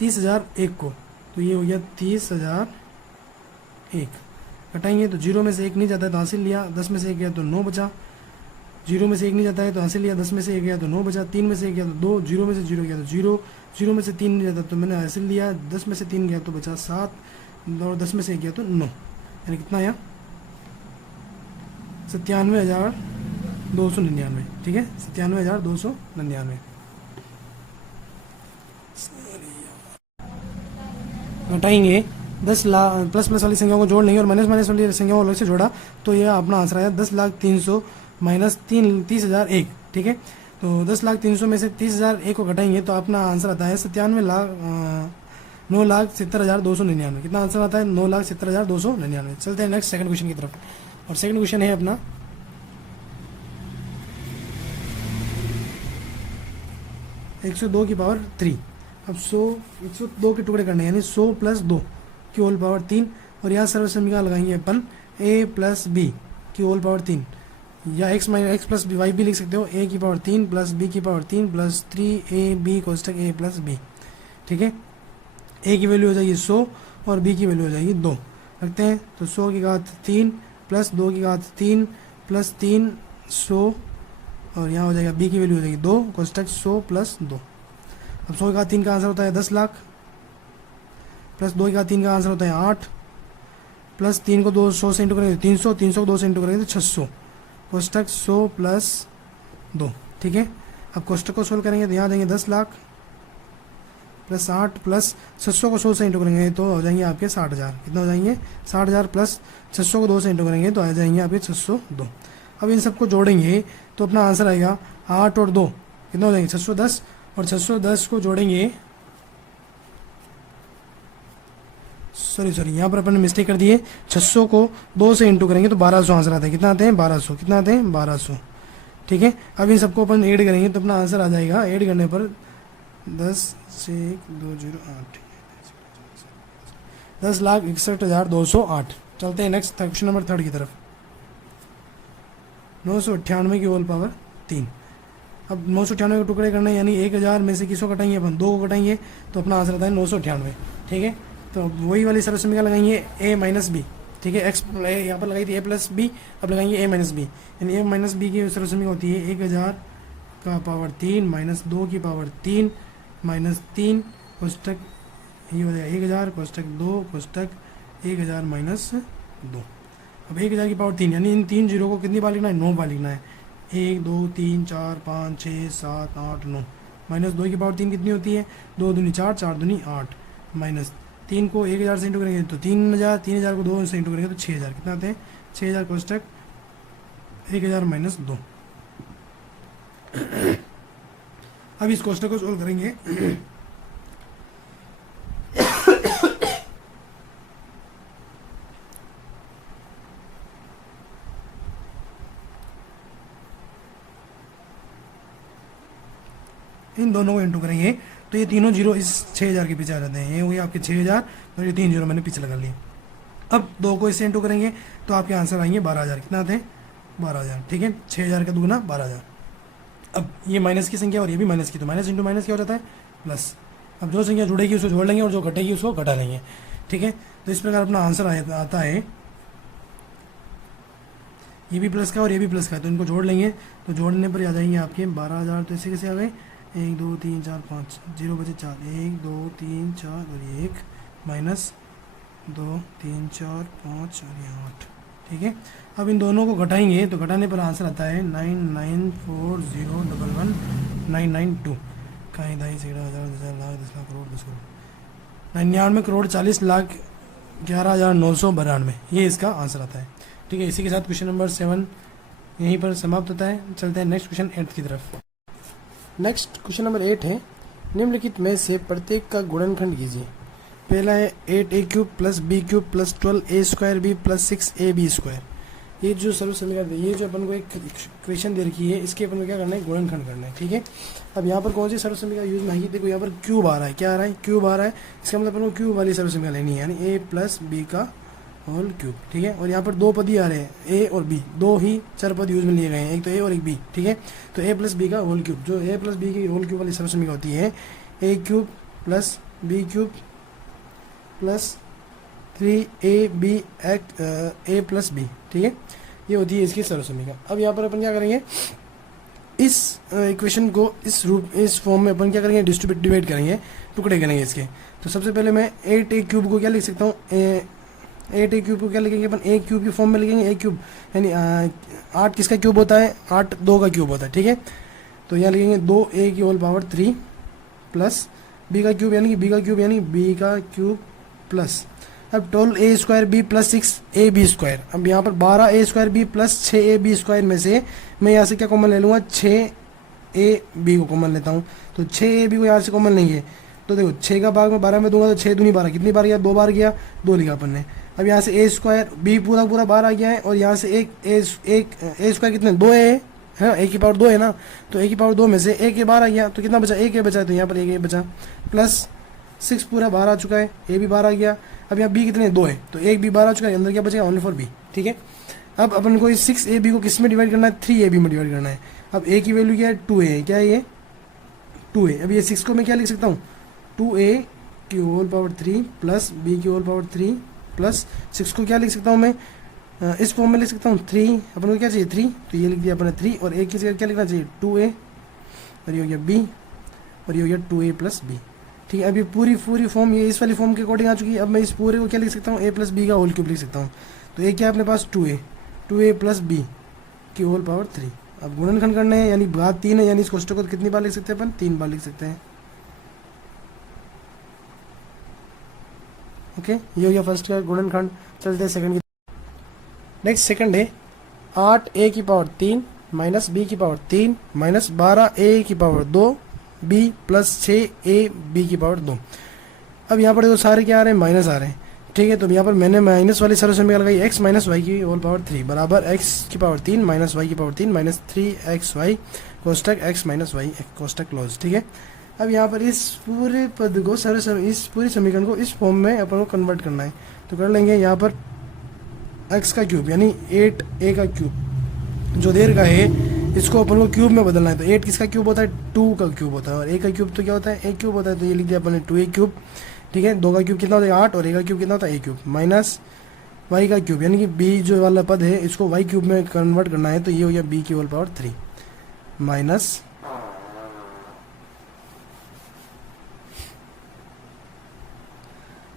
30,001 को, तो ये हो गया 30,001। घटाएंगे तो 0 में से 1 नहीं जाता है तो हासिल लिया, 10 में से 1 गया तो 9 बचा, 0 में से 1 नहीं जाता है तो हासिल लिया, 10 में से 1 गया तो 9 बचा, 3 में से 1 गया तो 2, 0 में से 0 गया तो 0, 0 में से 3 नहीं जाता तो मैंने हासिल लिया, 10 में से 3 गया तो बचा 7, और 10 में से 1 गया तो 9, यानी कितना आया 97,299, ठीक है 97,299। घटाएंगे 10 लाख, प्लस प्लस वाली संख्याओं को जोड़ लेंगे और माइनस माइनस वाली संख्याओं को अलग से जोड़ा तो यह अपना आंसर आया 10,300 माइनस 30,001, ठीक है। तो 10,300 में से 30,001 को घटाएंगे तो अपना आंसर आता है 9,70,299। कितना आंसर आता है 9,70,299। चलते हैं नेक्स्ट सेकंड क्वेश्चन की तरफ, और सेकंड क्वेश्चन है अपना 102 की पावर 3। अब 102 के टुकड़े करने, यानी 100 प्लस 2 की होल पावर 3, और यहाँ सर्वसमीकरण लगाएंगे अपन a प्लस बी की होल पावर 3, या x minus x plus y भी लिख सकते हो, a की पावर 3 प्लस b की पावर 3 प्लस 3ab कोष्टक a प्लस b, ठीक है। a की वैल्यू हो जाएगी 100 और b की वैल्यू हो जाएगी 2, रखते हैं तो 100 की घात 3 प्लस 2 की घात 3 प्लस 3 100, और यहाँ हो जाएगा b की वैल्यू हो जाएगी 2 कोष्टक 100 प्लस 2। अब 100 की घात 3 का आंसर होता है 10 लाख, प्लस 2 की घात 3 का आंसर होता है 8, प्लस 3 को 200 से इंटू करेंगे तो 300, 300 को 2 से इंटू करेंगे तो 600 कोष्टक 100 प्लस 2, ठीक है। अब कोष्टक को सोल्व करेंगे तो यहाँ देंगे 10 लाख प्लस 8 प्लस 600 को 100 से इंटू करेंगे तो हो जाएंगे आपके 60,000। कितना हो जाएंगे 60,000 प्लस 600 को 2 से इंटू करेंगे तो आ जाएंगे आपके 602। अब इन सबको जोड़ेंगे तो अपना आंसर आएगा 8 और 2 कितना हो जाएंगे 610, और 610 को जोड़ेंगे, सॉरी यहाँ पर अपन ने मिस्टेक कर दी है, 600 को 2 से इंटू करेंगे तो 1200 आंसर आता है। कितना आते हैं 1200, कितना आते हैं 1200, ठीक है। अब इन सबको अपन ऐड करेंगे तो अपना आंसर आ जाएगा, ऐड करने पर 10 से 1 2 0 8 10,61,208। चलते हैं नेक्स्ट क्वेश्चन नंबर 3 की तरफ, 998 की होल पावर 3। अब 998 के टुकड़े करने, यानी 1000 में से किसको घटाएंगे अपन 2 को घटाएंगे तो अपना आंसर आता है 998, ठीक है। तो वही वाली सर्वसमीकरण लगाएंगे a माइनस बी, ठीक है। एक्स यहाँ पर लगाई थी a प्लस बी, अब लगाएंगे a माइनस बी, यानी a माइनस बी की सर्वसमीकरण होती है 1000 का पावर 3 माइनस 2 की पावर 3 माइनस 3 कोष्टक, ये हो जाएगा 1000 कोष्टक 2 कोष्टक 1000 माइनस 2। अब 1000 की पावर 3, यानी इन 3 जीरो को कितनी बार लिखना है 9 बार लिखना है, 1 2 3 4 5 6 7 8 9, माइनस 2 की पावर 3 कितनी होती है, 2 दूनी 4, 4 दूनी 8, माइनस 3 को 1000 से इंटू करेंगे तो 3000, 3000 को 2 से इंटू करेंगे तो 6000, कितना आते हैं 6000 कोष्टक 1000 माइनस 2। अब इस कोष्टक को सोल्व करेंगे। इन दोनों को इंटू करेंगे तो ये तीनों जीरो इस 6000 के पीछे आ जाते हैं, ये हुई आपके 6000 और ये 3 जीरो मैंने पीछे लगा लिए। अब 2 को इससे इंटू करेंगे तो आपके आंसर आएंगे 12000, कितना आते हैं 12000, ठीक है 6000 का दुगुना 12000। अब ये माइनस की संख्या और ये भी माइनस की, तो माइनस इंटू माइनस क्या हो जाता है प्लस। अब जो संख्या जुड़ेगी उसको जोड़ लेंगे और जो घटेगी उसको घटा लेंगे, ठीक है। तो इस प्रकार अपना आंसर आता है, ये भी प्लस का और ये भी प्लस का है, तो इनको जोड़ लेंगे तो जोड़ने पर आ जाएंगे आपके 12000। तो ऐसे कैसे आ गए 1 2 3 4 5, 0 बचे 4, 1 2 3 4 और ये 1, माइनस 2 3 4 5 और ये 8, ठीक है। अब इन दोनों को घटाएंगे तो घटाने पर आंसर आता है 9940119992। कहीं दाई 10,000 लाख 10 लाख करोड़ 10 करोड़ 99 करोड़ 40 लाख 11,992, ये इसका आंसर आता है, ठीक है। इसी के साथ क्वेश्चन नंबर 7 यहीं पर समाप्त होता है। चलते हैं नेक्स्ट क्वेश्चन 8 की तरफ। नेक्स्ट क्वेश्चन नंबर 8 है, निम्नलिखित में से प्रत्येक का गुणनखंड कीजिए। पहला है 8a³ plus b³ plus 12a² plus 6ab²। ये जो सर्व समीकरण, ये जो अपन को एक इक्वेशन दे रखी है, इसके अपन को क्या करना है गुणनखंड करना है, ठीक है। अब यहाँ पर कौन सी सर्व समीकरण यूज में आएगी, देखो यहाँ पर क्यूब आ रहा है, क्या आ रहा है क्यूब आ रहा है, इसका मतलब अपन को क्यूब वाली सर्व समीकरण लेनी है, यानी a प्लस b का होल क्यूब, ठीक है। और यहाँ पर दो पद ही आ रहे हैं a और b, दो ही चर पद यूज में लिए गए हैं, एक तो a और एक b, ठीक है। तो a प्लस b का होल क्यूब, जो a प्लस b की होल क्यूब वाली सर्व समीकरण होती है a³ plus b³ plus 3ab a plus b, ठीक है, ये होती है इसकी सर्व समीकरण। अब यहाँ पर अपन क्या करेंगे, इस इक्वेशन को इस फॉर्म में अपन क्या करेंगे डिवाइड करेंगे, टुकड़े करेंगे इसके। तो सबसे पहले मैं 8a³ को क्या लिख सकता हूँ, 8a³ को क्या लिखेंगे अपन a³ की फॉर्म में लिखेंगे, a³ यानी 8 किसका क्यूब होता है, 8 2 का क्यूब होता है, ठीक है। तो यहाँ लिखेंगे 2a की होल पावर 3 प्लस b का क्यूब यानी कि b का क्यूब यानी b का क्यूब प्लस अब 12a² b प्लस 6ab²। अब यहाँ पर 12a² b प्लस 6ab² में से मैं यहाँ से क्या कॉमन ले लूँगा, 6ab को कॉमन लेता हूँ। तो 6ab को यहाँ से कॉमन लेंगे तो देखो 6 का भाग में 12 में दूंगा तो 6 दूनी 12, कितनी बार गया 2 बार गया, 2 लिखा अपन ने। अब यहाँ से a² b पूरा पूरा बाहर आ गया है और यहाँ से एक a² कितने 2a है, a की पावर 2 है ना, तो a की पावर 2 में से a के बाहर आ गया तो कितना बचा, a के बचा, तो यहाँ पर a बचा प्लस 6 पूरा बाहर आ चुका है, a भी बाहर आ गया। अब यहाँ b कितने 2 है तो एक भी बाहर आ चुका है, अंदर क्या बचेगा ओनली फॉर b, ठीक है। अब अपन को इस 6ab को किस में डिवाइड करना है, 3ab में डिवाइड करना है। अब a की वैल्यू क्या है 2a है, क्या है ये 2a। अब ये 6 को मैं क्या लिख सकता हूँ 2a की होल पावर 3 प्लस b की होल पावर 3 प्लस 6 को क्या लिख सकता हूँ मैं इस फॉर्म में लिख सकता हूँ 3, अपन को क्या चाहिए 3, तो ये लिख दिया अपन ने 3 और a की जगह क्या लिखना चाहिए 2a और ये हो गया b और ये हो गया 2a प्लस b, ठीक है। अब ये पूरी फॉर्म ये इस वाली फॉर्म के अकॉर्डिंग आ चुकी है। अब मैं इस पूरे को क्या लिख सकता हूँ a प्लस b का होल क्यूब लिख सकता हूँ। तो एक क्या है अपने पास 2a प्लस b की होल पावर 3। अब गुणनखंड करना है यानी बात 3 है, यानी इस कोष्टक को कितनी बार लिख सकते हैं अपन 3 बार लिख सकते हैं, ओके। ये हो गया फर्स्ट का गुणनखंड। चलते हैं सेकंड की। नेक्स्ट सेकंड है 8a की पावर 3 माइनस b की पावर 3 माइनस 12a की पावर 2 b प्लस 6ab की पावर 2। अब यहाँ पर देखो सारे क्या आ रहे हैं माइनस आ रहे हैं, ठीक है। तो यहाँ पर मैंने माइनस वाली सर्व समीकरण लगाई x माइनस वाई की होल पावर 3 बराबर x की पावर 3 माइनस वाई की पावर 3 माइनस 3xy कोष्टक x माइनस वाई कोष्टक क्लोज, ठीक है। अब यहाँ पर इस पूरे पद को इस पूरी समीकरण को इस फॉर्म में अपन को कन्वर्ट करना है, तो कर लेंगे यहाँ पर x का क्यूब यानी 8a का क्यूब जो देर का है इसको अपन को क्यूब में बदलना है। तो 8 किसका क्यूब होता है 2 का क्यूब होता है और a का क्यूब तो क्या होता है a क्यूब होता है, तो ये लिख दिया अपन ने 2a³, ठीक है। 2 का क्यूब कितना होता है 8 और a का क्यूब कितना होता है a³ माइनस y का क्यूब यानी कि b जो वाला पद है इसको y³ में कन्वर्ट करना है, तो ये हो गया b की होल पावर 3 माइनस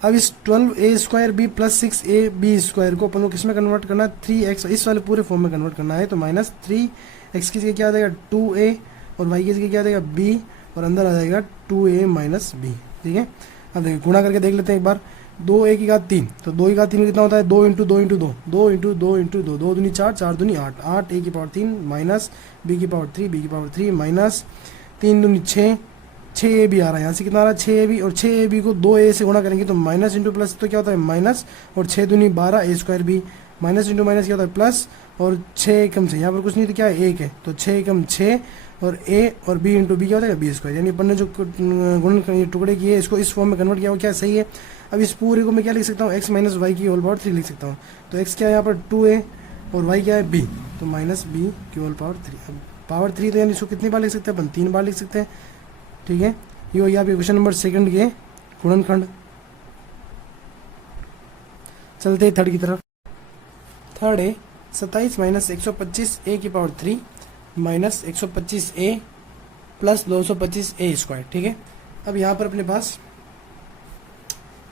अब इस 12a² b प्लस 6ab² को अपन को किस में कन्वर्ट करना है 3x, इस वाले पूरे फॉर्म में कन्वर्ट करना है। तो माइनस 3x की जगह क्या आ जाएगा 2a और y की जगह क्या आ जाएगा b और अंदर आ जाएगा 2a माइनस बी। ठीक है, अब देखिए गुणा करके देख लेते हैं एक बार। 2a की घात 3, तो 2 की घात 3 कितना होता है 2 इंटू 2 इंटू 2, 2 इंटू 2 इंटू 2, 2 दूनी 4, 4 दूनी 8, 8 a की पावर 3 माइनस b की पावर 3, b की पावर 3 माइनस 3 दूनी 6, 6a भी आ रहा है यहाँ से, कितना आ रहा है 6ab, और 6ab को 2a से गुणा करेंगे तो माइनस इंटू प्लस तो क्या होता है माइनस, और 6 दूनी 12 a square b, minus into minus क्या होता है प्लस, और 6 एकम से यहाँ पर कुछ नहीं तो क्या है 1 है, तो 6 एकम 6, और a और b इंटू बी क्या होता है बी स्क्वायर। यानी अपन ने जो गुण टुकड़े किए इसको इस फॉर्म में कन्वर्ट किया वो क्या सही है। अब इस पूरे को मैं क्या लिख सकता हूँ x माइनस वाई की होल पावर 3 लिख सकता हूँ। तो x क्या है यहाँ पर 2a और y क्या है b, तो माइनस b की होल पावर 3। अब पावर 3 तो यानी इसको कितनी बार लिख सकते हैं अपन 3 बार लिख सकते हैं। ठीक है, ये हो गया आपके क्वेश्चन नंबर 2 के गुणनखंड। चलते हैं थर्ड की तरफ। थर्ड है 27 माइनस 125 a की power 3 minus 125 a plus 225 a square. ठीक है, अब यहाँ पर अपने पास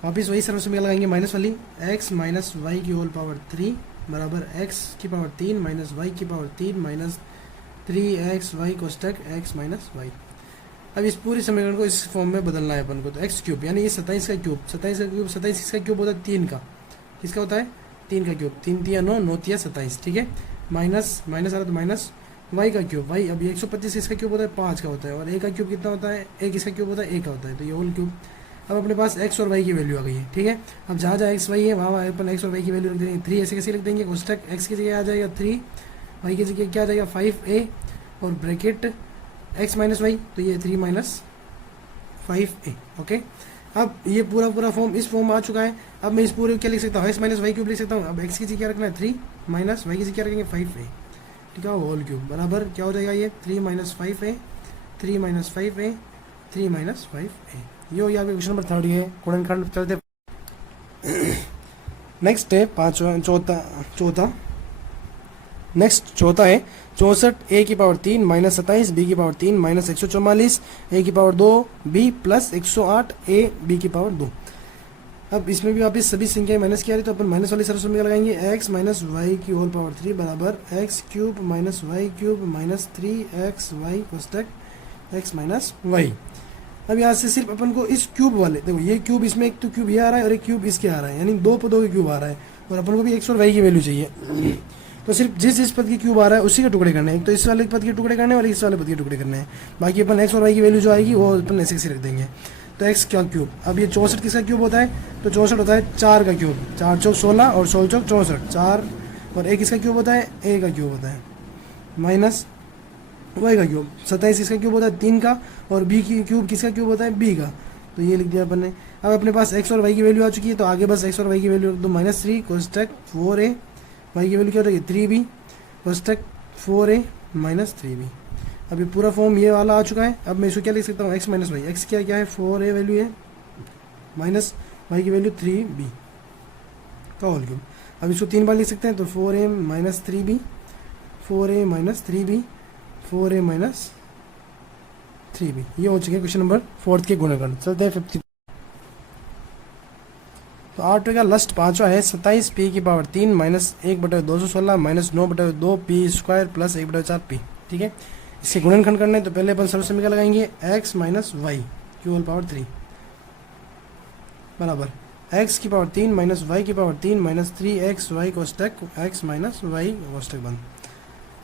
वापिस वही सर्वसमीकरण लगाएंगे माइनस वाली, x माइनस वाई की होल पावर 3 बराबर x की पावर 3 माइनस वाई की पावर 3 माइनस 3x वाई कोष्टक x माइनस वाई। अब इस पूरी समीकरण को इस फॉर्म में बदलना है अपन को, तो x क्यूब यानी ये 27 का क्यूब, 27 किसका क्यूब होता है 3 का, किसका होता है 3 का क्यूब, 3 तिया 9, 9 तिया 27। ठीक है, माइनस माइनस आ रहा तो माइनस y का क्यूब, y अब 125 इसका क्यूब होता है 5 का होता है, और a का क्यूब कितना होता है, a किसका क्यूब होता है a का होता है, तो ये होल क्यूब। अब अपने पास x और y की वैल्यू आ गई है। ठीक है, अब जहाँ जहाँ x y है वहाँ अपन x और y की वैल्यू रख देंगे। 3 ऐसे कैसे लिख देंगे, कोष्टक x की जगह आ जाएगा 3, y की जगह क्या आ जाएगा 5a, और ब्रैकेट x माइनस वाई, तो ये 3 माइनस 5a। ओके, अब ये पूरा फॉर्म इस फॉर्म में आ चुका है। अब मैं इस पूरे को क्या लिख सकता हूँ, x माइनस वाई क्यूब लिख सकता हूँ। अब x की जगह क्या रखना है 3 माइनस y की जगह क्या रखेंगे 5a। ठीक है, होल क्यूब बराबर क्या हो जाएगा ये 3 minus 5a, 3 minus 5a, 3 minus 5a। ये हो गया आपके क्वेश्चन नंबर 3 है गुणनखंड। चलते नेक्स्ट है चौथा नेक्स्ट चौथा है 64 a की पावर 3 माइनस 27 b की पावर 3 माइनस 144 a की power 2 b plus 108 a b की पावर 2। अब इसमें भी वापस सभी संख्याएं माइनस की आ रही, तो अपन माइनस वाली सर्वसमीकरण लगाएंगे, x माइनस वाई की होल पावर 3 बराबर x cube minus y cube minus 3x y कोष्टक x माइनस वाई। अब यहाँ से सिर्फ अपन को इस क्यूब वाले, देखो ये क्यूब, इसमें एक तो क्यूब ये आ रहा है और एक क्यूब इसके आ रहा है, यानी 2 पदों के क्यूब आ रहा है, और अपन को भी x और y की वैल्यू चाहिए। तो सिर्फ जिस पद की क्यूब आ रहा है उसी के टुकड़े करने हैं, एक तो इस वाले पद के टुकड़े करने हैं और इस वाले पद के टुकड़े करने हैं। बाकी अपन x और y की वैल्यू जो आएगी वो अपन ऐसे रख देंगे। तो x क्या क्यूब, अब ये 64 किसका क्यूब होता है, तो 64 होता है 4 का क्यूब, 4 चौक 16 और 16 चौक 64, 4, और a किसका क्यूब होता है a का क्यूब होता है, माइनस y का क्यूब, 27 किसका क्यूब होता है 3 का, और b की क्यूब किसका क्यूब होता है b का, तो ये लिख दिया अपन ने। अब अपने पास x और y की वैल्यू आ चुकी है, तो आगे बस x और y की वैल्यू रख दो, माइनस 3 कोष्टक 4a, y की वैल्यू क्या हो रही है 3b कोष्टक 4a माइनस 3b। अब ये पूरा फॉर्म ये वाला आ चुका है। अब मैं इसको क्या लिख सकता हूँ x माइनस वाई, एक्स क्या है 4a वैल्यू है माइनस y की वैल्यू 3b का होल क्यूब। अब इसको 3 बार लिख सकते हैं, तो 4a minus 3b, 4a minus 3b, 4a minus 3b। ये हो चुके क्वेश्चन नंबर 4 के गुणनखंड। चलते हैं 50। तो 8 का लास्ट 5वां है 27 p की power 3 minus 1/216 minus 9/2 p square plus 1/4 p। ठीक है, इसके गुणनखंड करने हैं, तो पहले अपन सर्वसमीकरण लगाएंगे x माइनस वाई की होल पावर 3 बराबर x की पावर 3 माइनस वाई की पावर 3 माइनस 3x वाई कोष्टक x माइनस वाई कोष्टक बंद।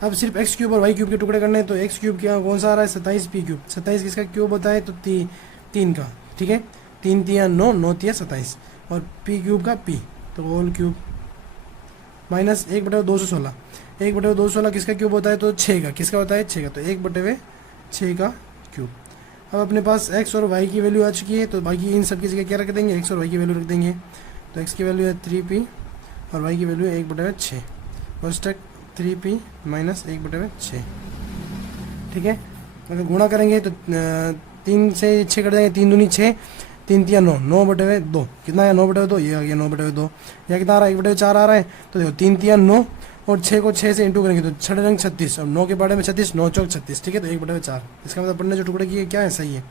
अब सिर्फ x क्यूब और y क्यूब के टुकड़े करने हैं, तो x क्यूब क्या कौन सा आ रहा है 27 p क्यूब, 27 किसका क्यूब होता है, तो 3 का। ठीक है, 3 तिया 9, 9 तिया 27, और p क्यूब का p, तो होल क्यूब माइनस 1/216, 1/216 किसका क्यूब होता है, तो 6 का, किसका होता है 6 का, तो 1/6 का क्यूब। अब अपने पास x और y की वैल्यू आ चुकी है, तो बाकी इन सब की जगह क्या रख देंगे, x और y की वैल्यू रख देंगे। तो x की वैल्यू है 3p और y की वैल्यू है 1/6 कोष्टक 3p माइनस 1/6। ठीक है, अगर गुणा करेंगे तो 3 से 6 कट जाएंगे, 3 दूनी 6, 3 तिया 9, 9/2 कितना है 9/2, ये आ गया 9/2। या कितना आ रहा है 1/4 आ रहा है, तो देखो 3 तिया 9 और 6 को 6 से इंटू करेंगे तो 6 रंग 36, अब 9 के बारे में 36, 9 चौक 36। ठीक है, तो 1/4, इसका मतलब अपन ने जो टुकड़े किए क्या है सही है।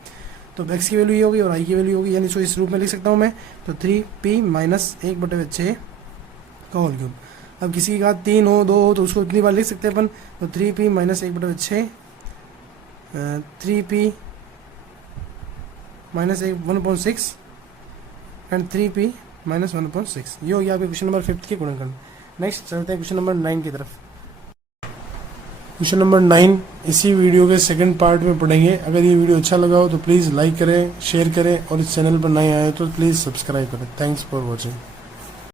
तो x की वैल्यू ये होगी और y की वैल्यू होगी, यानी इसको इस रूप में लिख सकता हूँ मैं, तो 3p माइनस 1/6 का होल क्यूब। अब किसी की घात 3 हो 2 हो तो उसको इतनी बार लिख सकते हैं अपन, तो 3p minus 1/6, 3p minus 1/6 and 3p minus 1/6। ये हो गया आपके क्वेश्चन नंबर 5 के गुणनखंड। नेक्स्ट चलते हैं क्वेश्चन नंबर 9 की तरफ। क्वेश्चन नंबर 9 इसी वीडियो के सेकंड पार्ट में पढ़ेंगे। अगर ये वीडियो अच्छा लगा हो तो प्लीज़ लाइक करें, शेयर करें और इस चैनल पर नए आए तो प्लीज़ सब्सक्राइब करें। Thanks for watching.